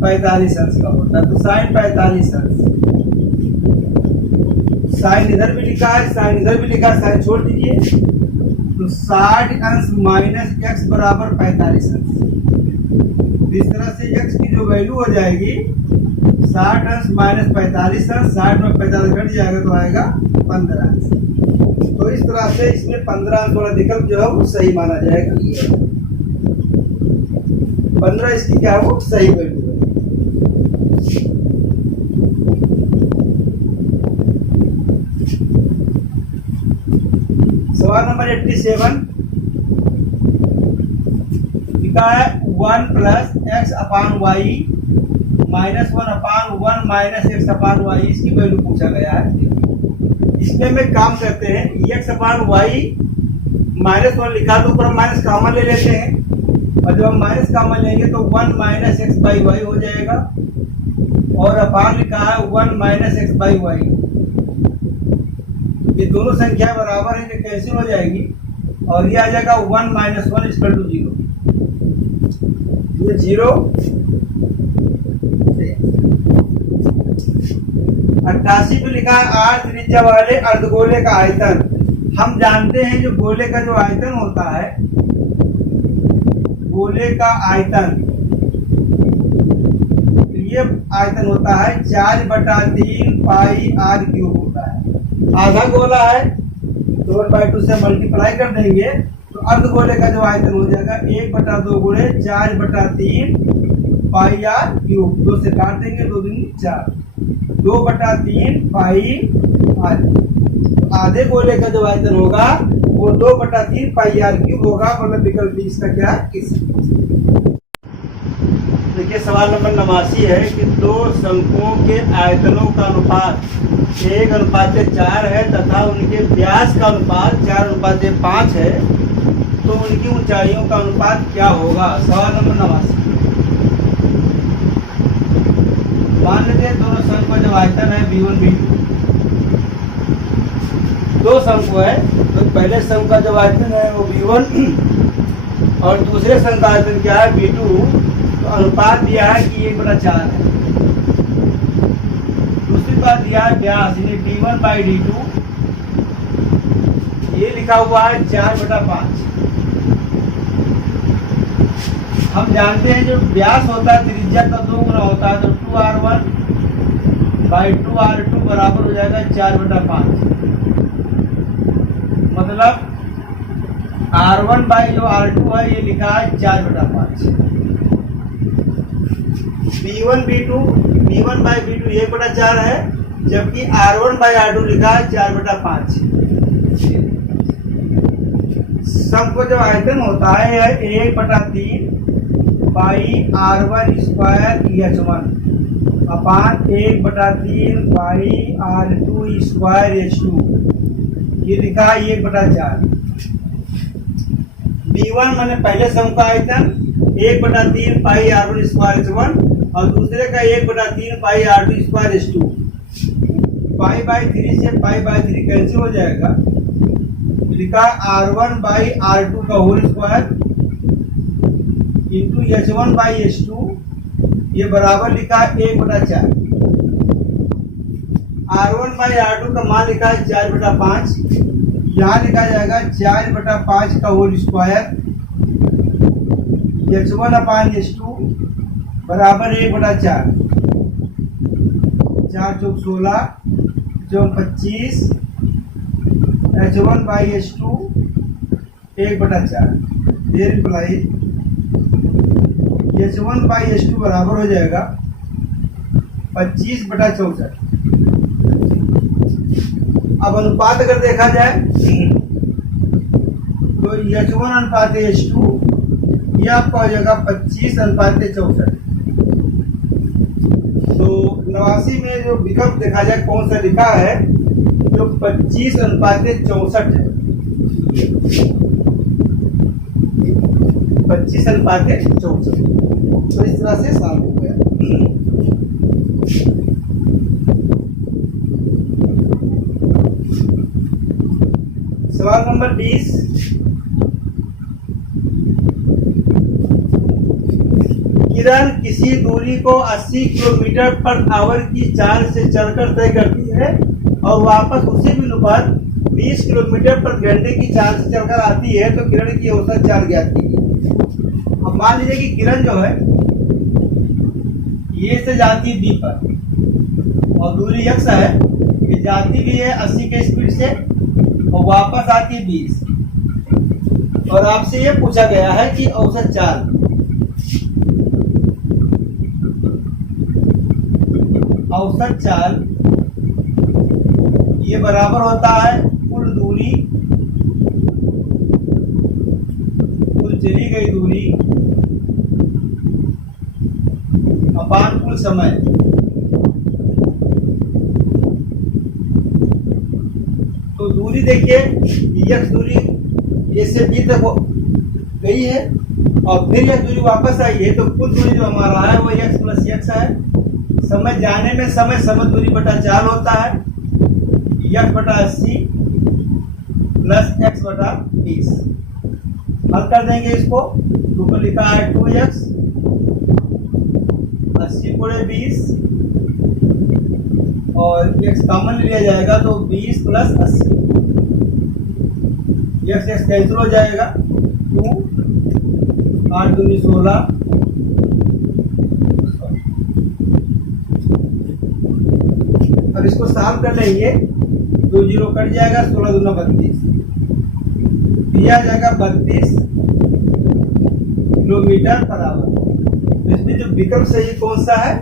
45 अंश का होता है, तो साइन 45 अंश। साइन इधर भी लिखा है, साइन इधर भी लिखा है, साइन छोड़ दीजिए, तो 60 अंश माइनस x बराबर 45 अंश। इस तरह से x की जो वैल्यू हो जाएगी 60 अंश माइनस 45 अंश, 60 में 45 घट जाएगा तो आएगा 15 अंश। तो इस तरह से इसमें 15 अंश वाला विकल्प जो है वो सही माना जाएगा। 15 इसकी क्या है वो सही वैल्यू है। सवाल नंबर 87 लिखा है 1 plus x upon y minus 1 अपान 1 माइनस एक्स अपान वाई, इसकी वैल्यू पूछा गया है। इसमें में काम करते हैं, एक्स अपान वाई -1 लिखा तो ऊपर हम माइनस कॉमन ले लेते हैं, और जब हम माइनस कॉमन लेंगे तो 1 माइनस एक्स बाई वाई हो जाएगा, और अपान लिखा है 1 माइनस एक्स बाई वाई। ये दोनों संख्या बराबर है, जो कैंसिल हो जाएगी, और ये आ जाएगा 1 माइनस 1 इक्वल टू 0। ये 0। 88 पे लिखा है 8 त्रिज्या वाले अर्धगोले का आयतन। हम जानते हैं जो गोले का जो आयतन होता है, गोले का आयतन, ये आयतन होता है 4/3 पाई r³ होता है। आधा गोला है तो 1/2 से मल्टीप्लाई कर देंगे तो अर्धगोले का जो आयतन हो जाएगा 1/2 गुणे 4/3 पाई r³। 2 से काट देंगे, 2 दूनी 4, 2/3 पाई r। आधे गोले का जो आयतन होगा वो 2/3 पाई r³ होगा, मतलब विकल्प बी इसका क्या है, किस। देखिए सवाल नंबर 89 है कि दो शंकुओं के आयतनों का अनुपात 1:4 है तथा उनके व्यास का अनुपात 4:5 है, तो उनकी ऊंचाइयों का अनुपात क्या होगा। सवाल नंबर 89, मान लेते हैं दोनों शंकु का जो आयतन है V1 V2, दो शंकु है, तो पहले शंकु का जो आयतन है वो V1 और दूसरे शंकु का आयतन क्या है V2, तो अनुपात दिया है कि 1/4 है। दूसरी बात दिया है व्यास, यानी d1/d2, ये लिखा हुआ है 4/5। हम जानते हैं जो व्यास होता है त्रिज्या का 2 गुना होता है, तो 2r1 बाई 2R2 बराबर हो जाएगा 4/5। मतलब R1 बाई जो R2 है ये लिखा है 4/5। B1 बाई B2 1/4 है, जबकि R1 बाई R2 लिखा है 4/5। सब को जब आयतन होता है यह 1/3 by R1 square H1 upon 1/3 by R2 square H2, ये लिखा है 1/4। B1 मैंने पहले सम का आयतन 1/3 पाई R1 स्क्वायर H1 और दूसरे का 1/3 पाई R2 square H2। Pi by 3 से पाई बाई 3 कैंसिल हो जाएगा, लिखा R1 बाई R2 का whole square into H1 by H2, ये बराबर लिखा है 1/4। R1 बाई R2 का मान लिखा है 4/5, यहाँ लिखा जाएगा 4/5 का होल स्क्वायर H1 अपान H2 बराबर 1/4। 4 चौक 16 चौक 25 H1 बाई H2 1/4। ये रिप्लाई H1 बाई H2 बराबर हो जाएगा 25/64। अब अनुपात अगर देखा जाए तो H1 अनुपात H2 ये आपका हो जाएगा 25/64। तो 89 में जो विकल्प देखा जाए कौन सा लिखा है, जो 25/64 है। 25/64, तो इस तरह से सॉल्व हो गया। सवाल नंबर 20, किरण किसी दूरी को 80 किलोमीटर पर आवर की चाल से चलकर तय करती है और वापस उसी बिंदु पर 20 किलोमीटर पर घंटे की चाल से चलकर आती है, तो किरण की औसत चाल ज्ञात कीजिए। अब मान लीजिए कि किरण जो है ये से जाती है बी पर और दूरी x है, ये जाती भी है 80 के स्पीड से और वापस आती है 20, और आपसे ये पूछा गया है कि औसत चाल। औसत चाल ये बराबर होता है कुल दूरी, कुल चली गई दूरी अपान कुल समय। तो दूरी देखिए, x दूरी ए से बी तक गई है और फिर यह दूरी वापस आई है, तो कुल दूरी जो हमारा है वो x प्लस x है। समय जाने में समय दूरी बटा चाल होता है, x/80 प्लस x/20। हल कर देंगे इसको, ऊपर लिखा है 2x 80 × 20 और x कॉमन लिया जाएगा तो 20 प्लस 80, x कैंसिल हो जाएगा, 2 8 दूनी 16। अब इसको सॉल्व कर लेंगे, 2 0 कट जाएगा, 16 दूना 32, दिया जाएगा 32 किलोमीटर पर आवर। इसमें जो विकल्प सही कौन सा है,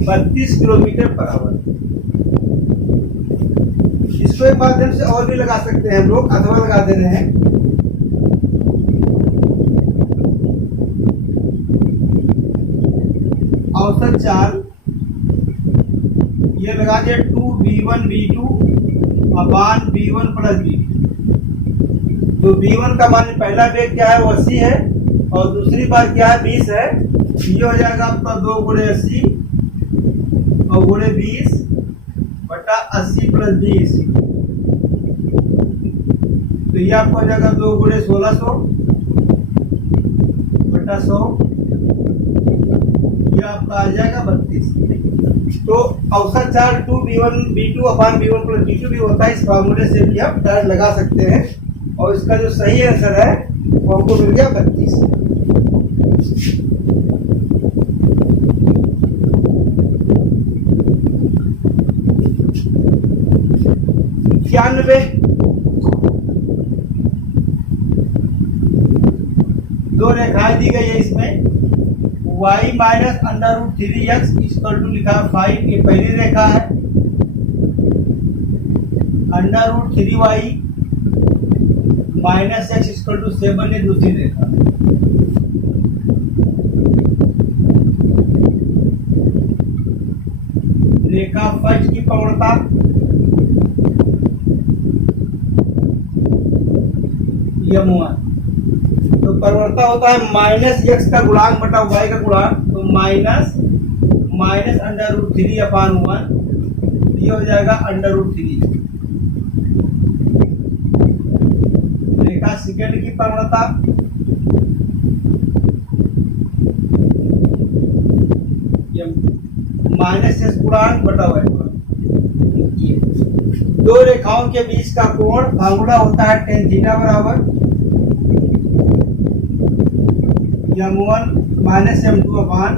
32 किलोमीटर पर आवर। इसको एक माध्यम से और भी लगा सकते हैं हम लोग, अथवा लगा दे रहे हैं। औसत चाल ये लगा दिया 2b1 b2 अपान b1 प्लस b2। तो b1 का मान पहला वेग क्या है वो 80 है और दूसरी बार क्या है 20 है। ये हो जाएगा आपका 2 × 80 और गुणे 20 बटा 80 प्लस 20। तो ये आपको हो जाएगा 2 × 1600 बटा 100, ये आपका आ जाएगा 32। तो औसत चाल 2b1 b2 अपान b1 प्लस b2 भी होता है। इस फार्मूले से भी आप चार्ज लगा सकते हैं और इसका जो सही आंसर है वो हमको मिल गया 32। 91, दो रेखाएं दी गई है इसमें, y minus under root 3x equal to लिखा है 5, ये पहली रेखा है, under root 3y minus x equal to 7 ये दूसरी रेखा। रेखा फर्स्ट की प्रवणता m1, तो प्रवणता होता है माइनस एक्स का गुणांक बटा वाई का गुणांक, तो माइनस अंडर रूट 3 अपान 1, ये हो जाएगा अंडर रूट 3। रेखा सेकेंड की प्रवणता माइनस एस गुणांक बटा वाई गुणांक। दो रेखाओं के बीच का कोण फार्मूला होता है tan थीटा बराबर m1 माइनस m2 अपान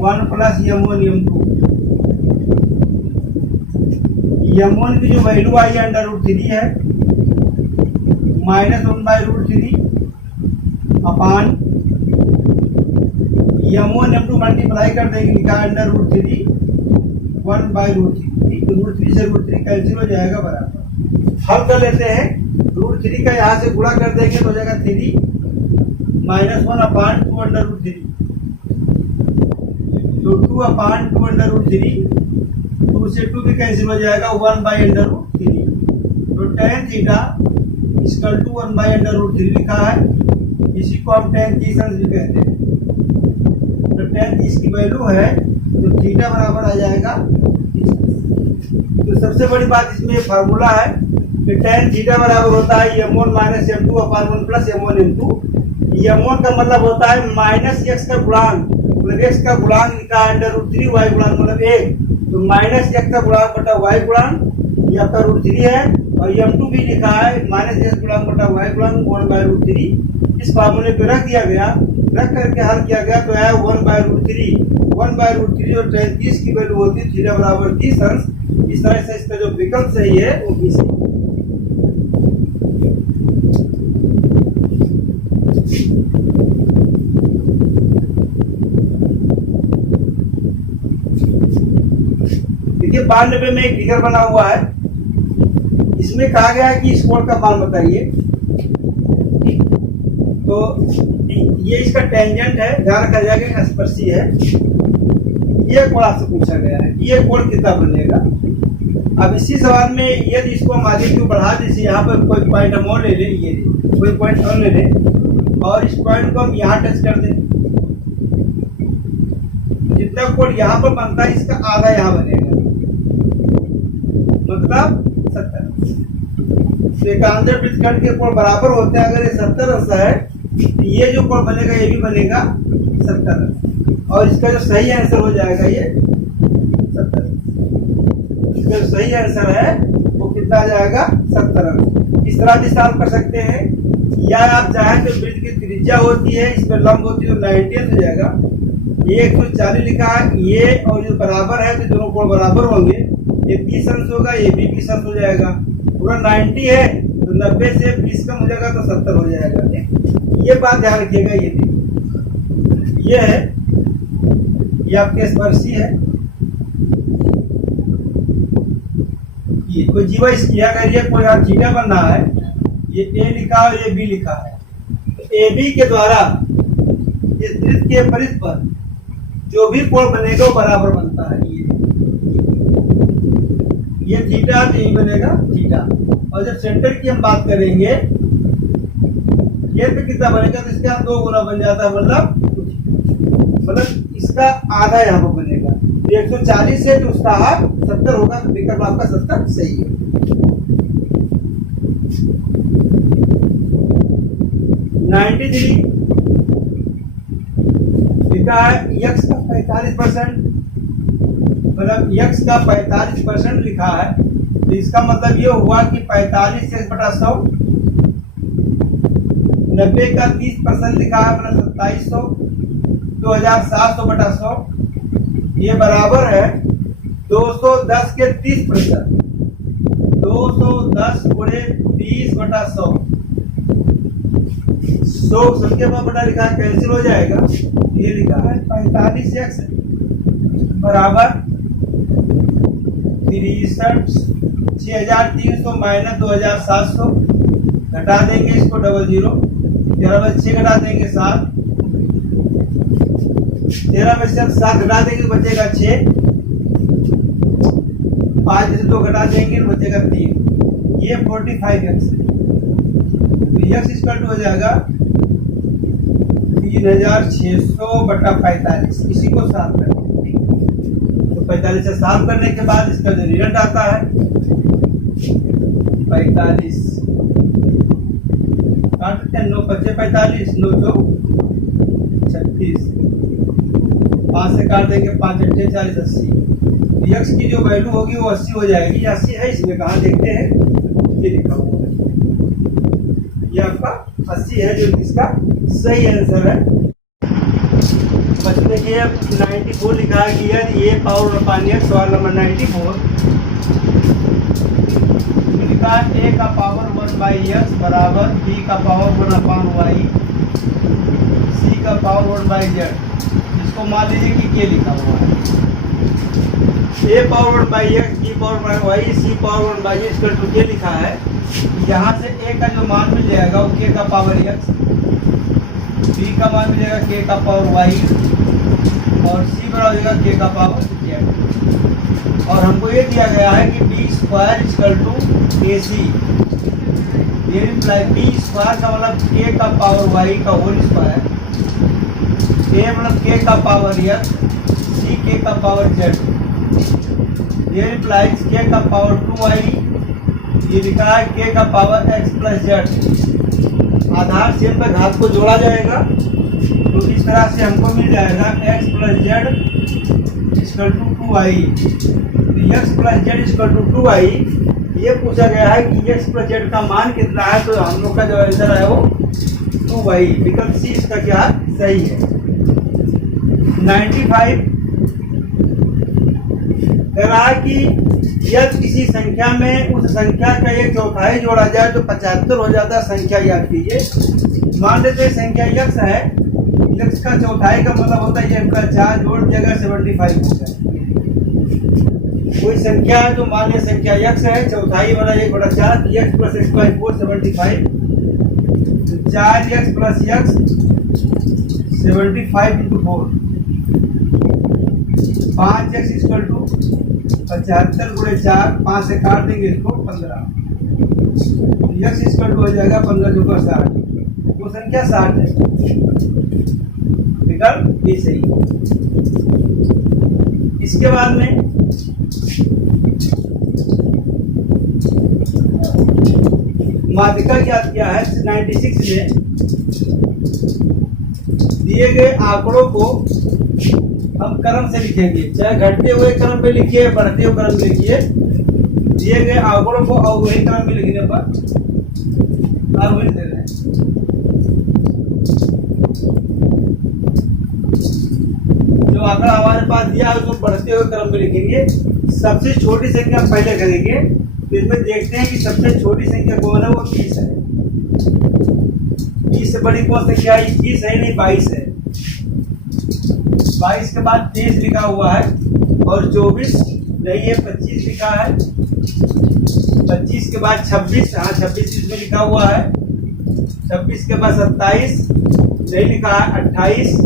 1 प्लस m1 m2। m1 की जो वैल्यू आई है अंडर रूट 3 है, minus 1 by root 3 upon m1 m2 multiply कर देंगे, लिखा अंडर रूट 3 1 बाई रूट 3, तो रूट 3 से रूट 3 कैंसिल हो जाएगा बराबर। हल कर लेते हैं, रूट 3 का यहाँ से गुणा कर देंगे तो हो जाएगा 3 माइनस 1 अपान 2 अंडर रूट 3, तो 2 अपान 2 अंडर रूट 3, 2 से 2 भी कैंसिल हो जाएगा 1 बाई अंडर रूट 3, तो tan theta equal to 1 by under root 3 लिखा है, इसी को हम tan 30 अंश भी कहते हैं। तो tan 30 की वैल्यू है तो थीटा बराबर आ जाएगा 30। तो सबसे बड़ी बात इसमें फार्मूला है कि tan थीटा बराबर होता है m1 माइनस m2 अपान 1 प्लस m1 m2। m1 का मतलब होता है माइनस x का गुणांक, मतलब x का गुणांक लिखा है अंडर रूट 3, y गुणांक मतलब 1, तो माइनस x का गुणांक बटा y गुणांक, ये आपका रूट 3 है, और m2 भी लिखा है माइनस x गुणांक बटा y गुणांक 1 बाई रूट 3। इस फार्मूले पे रख दिया गया, रख करके हल किया गया तो आया 1 बाई रूट 3, 1 बाई रूट 3 और tan 30 की वैल्यू होती है थीटा बराबर 30 अंश। इस तरह से इसका जो विकल्प सही है वो 20 है। देखिए 92 में एक फिगर बना हुआ है, इसमें कहा गया है कि इस कोण का मान बताइए। तो ये इसका टेंजेंट है, ध्यान रखा जाएगा स्पर्शी है, ये कोण आपसे पूछा गया है, ये कोण कितना बनेगा। अब इसी सवाल में यदि इसको हम आगे क्यों बढ़ा दें, यहाँ पर कोई पॉइंट हम और ले लें, ये कोई पॉइंट और ले लें और इस पॉइंट को हम यहाँ टच कर दें, जितना कोण यहाँ पर बनता है इसका आधा यहाँ बनेगा, मतलब 70। तो एकांतर वृत्तखंड के कोण बराबर होते हैं, अगर ये 70 अंश है तो ये जो कोण बनेगा ये भी बनेगा 70 अंश, और इसका जो सही आंसर हो जाएगा ये 70। इसका जो सही आंसर है वो कितना आ जाएगा 70 अंश। इस तरह भी सॉल्व कर सकते हैं, या आप चाहें तो वृत्त की त्रिज्या होती है, इसमें लंब होती है तो 90 अंश हो जाएगा, ये 140 लिखा है, ये और जो बराबर है तो दोनों कोण बराबर होंगे, ये 20 अंश होगा, ये भी 20 अंश हो जाएगा, पूरा 90 है तो 90 से 20 कम हो जाएगा तो 70 हो जाएगा। ये बात ध्यान रखिएगा। ये देखिए ये है, ये आपके स्पर्शी है, ये कोई जीवा किया अगर ये कोई यहाँ थीटा बन रहा है, ये ए लिखा और ये बी लिखा है, तो ए बी के द्वारा इस वृत्त के परिध पर जो भी कोण बनेगा वो बराबर बनता है। ये थीटा तो यही बनेगा थीटा, और जब सेंटर की हम बात करेंगे ये पे कितना बनेगा तो इसका 2 गुना बन जाता है, मतलब इसका आधा यहाँ पर बनेगा, 140 से तो उसका हाफ 70 होगा, तो विकल्प आपका 70 सही है। लिखा है x का 45%, मतलब x का 45% लिखा है, तो इसका मतलब ये हुआ कि 45 से बटा 100, 90 का 30% लिखा है, मतलब 2700, 2700 बटा 100, ये बराबर है 210 के 30%, 2 210 गुणे 30/100। 100 संख्या पर बटा लिखा है, कैंसिल हो जाएगा। ये लिखा है 45x बराबर 6300 माइनस 2700, घटा देंगे इसको 00, 13 में 6 घटा देंगे 7, 13 में से 7 घटा देंगे तो बचेगा 6, 5 से 2 घटा देंगे तो बचेगा 3। ये 45x है, तो x इक्वल टू हो जाएगा 3600 बटा 45। इसी को साफ करेंगे, तो 45 से साफ करने के बाद इसका जो रिजल्ट आता है 45, काटते हैं 9 बचे 45, 9 2 36, 5 से काट देंगे 5 8 40 80। x की जो वैल्यू होगी वो 80 हो जाएगी। 80 है इसमें, कहाँ देखते हैं, ये लिखा हुआ है, ये आपका 80 है, जो इसका सही आंसर है। बच्चे देखिए 94 लिखा है कि यदि a पावर पानी है, सवाल नंबर 94 लिखा है a का पावर 1/x बराबर b का पावर 1/y c का पावर 1/z। इसको मान लीजिए कि k लिखा हुआ है। a power 1/x, b power 1/y, c power 1/z इसका टू k लिखा है। यहाँ से a का जो मान मिल जाएगा वो k का पावर x, b का मान मिल जाएगा k का पावर y और c बड़ा हो जाएगा k का पावर z। और हमको ये दिया गया है कि b square equal to ac। ये इम्प्लाई b स्क्वायर का मतलब k का पावर y का होल स्क्वायर, a मतलब k का पावर x, c k का पावर z। ये इम्प्लाइज k का पावर 2y, ये लिखा है k का पावर x प्लस z। आधार से पर घात को जोड़ा जाएगा, तो इस तरह से हमको मिल जाएगा x plus z equal to 2y। x plus z equal to 2y। ये पूछा गया है कि x प्लस जेड का मान कितना है, तो हम लोग का जो आंसर है वो 2y। विकल्प सी इसका क्या सही है। 95 कह रहा है कि यदि किसी संख्या में उस संख्या का एक चौथाई जोड़ा जाए तो 75 हो जाता है। संख्या याद कीजिए, मान लेते हैं संख्या x है, x का चौथाई का मतलब होता है ये 4 जोड़ दिया गया 75 हो जाए। कोई संख्या है तो मान लिया संख्या x है, चौथाई वाला 1/4, x plus x by 4 75, 4x plus x 75 into 4, 5x equal to 75 गुणे 4, 5 से काट देंगे इसको 15, x इक्वल टू हो जाएगा 15 जो 60। वो संख्या 60 है, विकल्प ये सही। इसके बाद में माध्यिका ज्ञात किया है 96 में दिए गए आंकड़ों को हम क्रम से लिखेंगे, चाहे घटते हुए क्रम पे लिखिए, बढ़ते हुए क्रम में लिखिए। दिए गए आंकड़ों को अवरोही क्रम में लिखने पर आरोही दे रहे हैं। जो आंकड़ा हमारे पास दिया है उसको बढ़ते हुए क्रम में लिखेंगे। सबसे छोटी संख्या पहले करेंगे, तो इसमें देखते हैं कि सबसे छोटी संख्या कौन है, वो 20 है। 20 से बड़ी कौन संख्या है, 21 है नहीं 22 है। 22 के बाद 23 लिखा हुआ है और 24 नहीं है, 25 लिखा है। 25 के बाद 26, हाँ 26 इसमें लिखा हुआ है। 26 के बाद 27 नहीं लिखा है, 28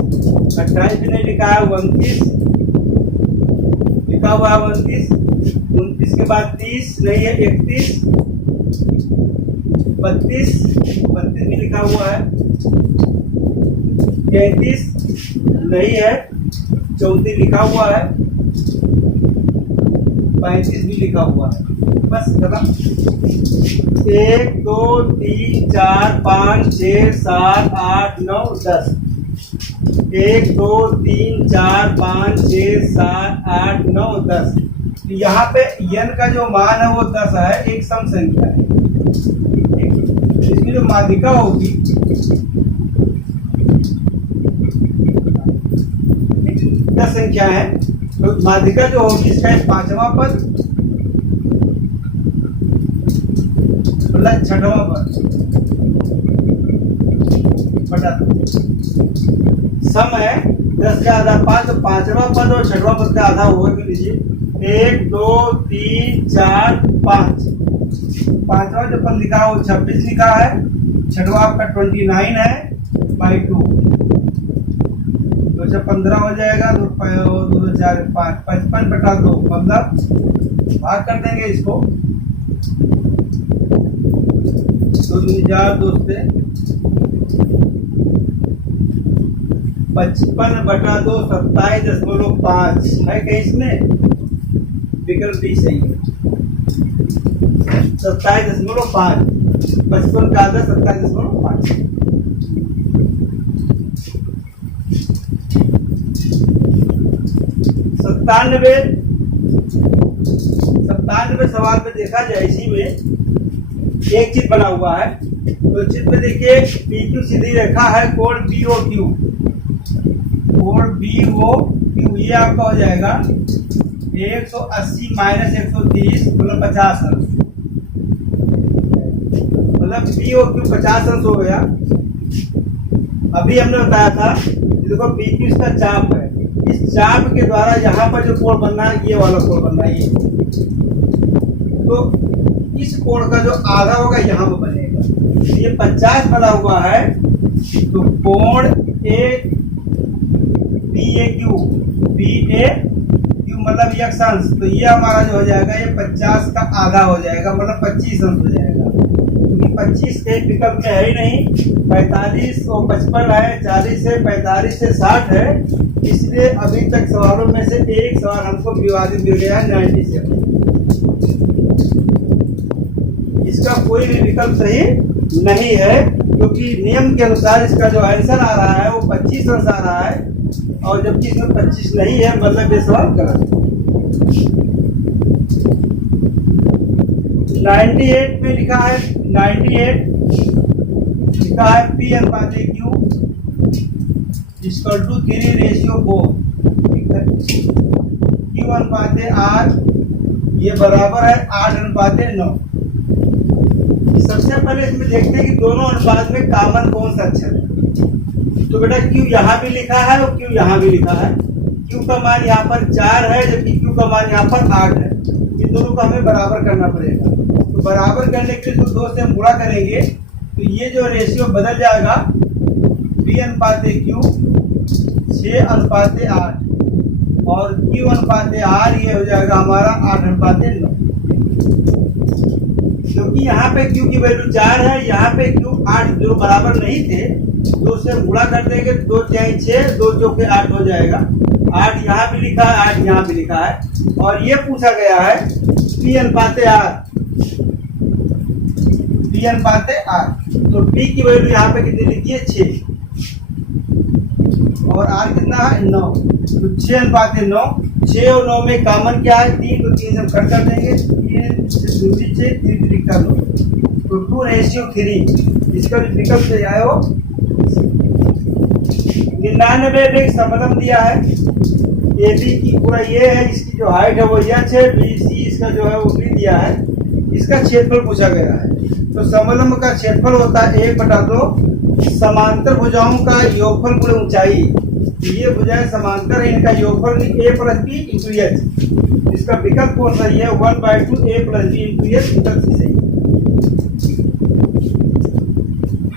भी नहीं लिखा है, 29 लिखा हुआ है, 29 के बाद 30 नहीं है, 31 32 भी लिखा हुआ है, 33 नहीं है, 34 लिखा हुआ है, 35 भी लिखा हुआ है। बस खत्म। 1 2 3 4 5 6 7 8 9 10। 1 2 3 4 5 6 7 8 9 10। यहाँ पे n का जो मान है वो 10 है, एक सम संख्या है। इसकी जो माध्यिका होगी 10 संख्या है, तो माध्यिका जो होगी इसका 5वां पद प्लस छठवां पद बटा 2। सम है 10 का आधा 5, तो पांचवा पद और छठवां पद का आधा होगा कि लीजिए 1 2 3 4 5। पांचवा जो पद लिखा है वो 26 लिखा है, छठवा आपका 29 है बाई 2, तो 15 हो जाएगा, 2 4 5 55 बटा 2, मतलब भाग कर देंगे इसको 2 से 55 बटा 2 27.5 है कहीं इसमें, विकल्प डी सही है 27.5, 55 का आधा 27.5। 97 सवाल में देखा जाए, इसी में एक चित्र बना हुआ है, तो चित्र में देखिए PQ सीधी रेखा है, कोण BOQ, कोण BOQ ये आपका हो जाएगा 180 माइनस 130 मतलब 50 अंश, मतलब BOQ 50 अंश हो गया। अभी हमने बताया था देखो PQ इसका चाप है, इस चाप के द्वारा यहाँ पर जो कोण बनना है ये वाला कोण बनना है, तो इस कोण का जो आधा होगा यहाँ पर बनेगा, ये 50 बना हुआ है, तो कोण BAQ मतलब ये अंश, तो ये हमारा जो हो जाएगा ये 50 का आधा हो जाएगा, मतलब 25 अंश हो जाएगा, क्योंकि 25 के विकल्प में है ही नहीं, 45 और 55 है, 40 से 45 से 60 है, इसलिए अभी तक सवालों में से एक सवाल हमको विवादित मिल गया है 97। इसका कोई भी विकल्प सही नहीं है, क्योंकि नियम के अनुसार इसका जो आंसर आ रहा है वो 25 अंश आ रहा है, और जबकि इसमें 25 नहीं है, मतलब ये सवाल गलत है। 98 में लिखा है, 98 लिखा है P अनुपात Q इक्वल टू 3:4, ठीक है, Q अनुपात R ये बराबर है 8:9। सबसे पहले इसमें देखते हैं कि दोनों अनुपात में कॉमन कौन सा अक्षर है, तो बेटा Q यहाँ भी लिखा है और Q यहाँ भी लिखा है, Q का मान यहाँ पर 4 है, जबकि Q का मान यहाँ पर 8 है, इन दोनों को हमें बराबर करना पड़ेगा, तो बराबर करने के लिए 2 से हम गुणा करेंगे, तो ये जो रेशियो बदल जाएगा P अनुपात Q 6:8 और Q अनुपात R ये हो जाएगा हमारा 8:9, क्योंकि यहाँ पे Q की वैल्यू 4 है, यहाँ पे Q 8, जो बराबर नहीं थे, 2 से गुणा कर देंगे, 2 4 6 2 चौके 8 हो जाएगा, 8 यहाँ भी लिखा है 8 यहाँ भी लिखा है, और ये पूछा गया है P अनुपात R, P अनुपात R, तो P की वैल्यू यहाँ पे कितनी लिखी है 6 और R कितना है 9, तो 6:9, 6 और 9 में कॉमन क्या है 3, तो 3 से हम कट कर देंगे, 3 से 3 कर लो, तो 2:3, इसका जो विकल्प से आया हो 99 में एक समलंब दिया है, AB की पूरा ये है, इसकी जो हाइट है वो h है, BC इसका जो है वो B दिया है, इसका क्षेत्रफल पूछा गया है, तो समलंब का क्षेत्रफल होता है 1/2 समांतर भुजाओं का योगफल गुणे ऊंचाई, ये भुजाएं समांतर है, इनका योगफल A + B × H, इसका विकल्प कौन सा है 1/2 A + B × H, विकल्प सही है।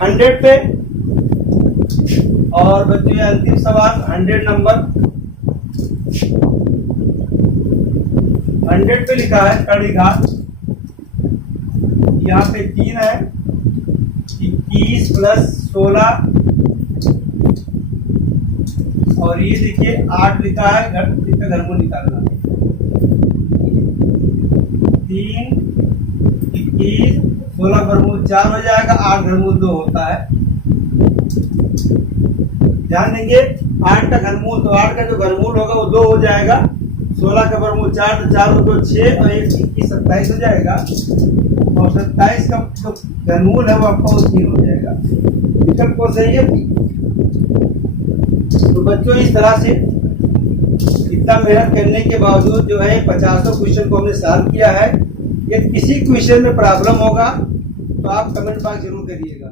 100 पे और बच्चों अंतिम सवाल 100 नंबर, 100 पे लिखा है कड़ी घात, यहाँ पे 3 है, 21 + 16 और ये देखिए 8 लिखा है, इसका घनमूल निकालना है, 3 21 16 घनमूल 4 हो जाएगा, 8 घनमूल 2 होता है, ध्यान देंगे 8 का घनमूल, तो 8 का जो घनमूल होगा वो 2 हो जाएगा, 16 का वर्गमूल 4, तो 4 2 6 और 1 21 27 हो जाएगा, और 27 का जो घनमूल है वो आपका 3 हो जाएगा, विकल्प कौन सही है। तो बच्चों इस तरह से इतना मेहनत करने के बावजूद जो है 50 क्वेश्चन को हमने सॉल्व किया है। यदि किसी क्वेश्चन में प्रॉब्लम होगा तो आप कमेंट बॉक्स जरूर करिएगा।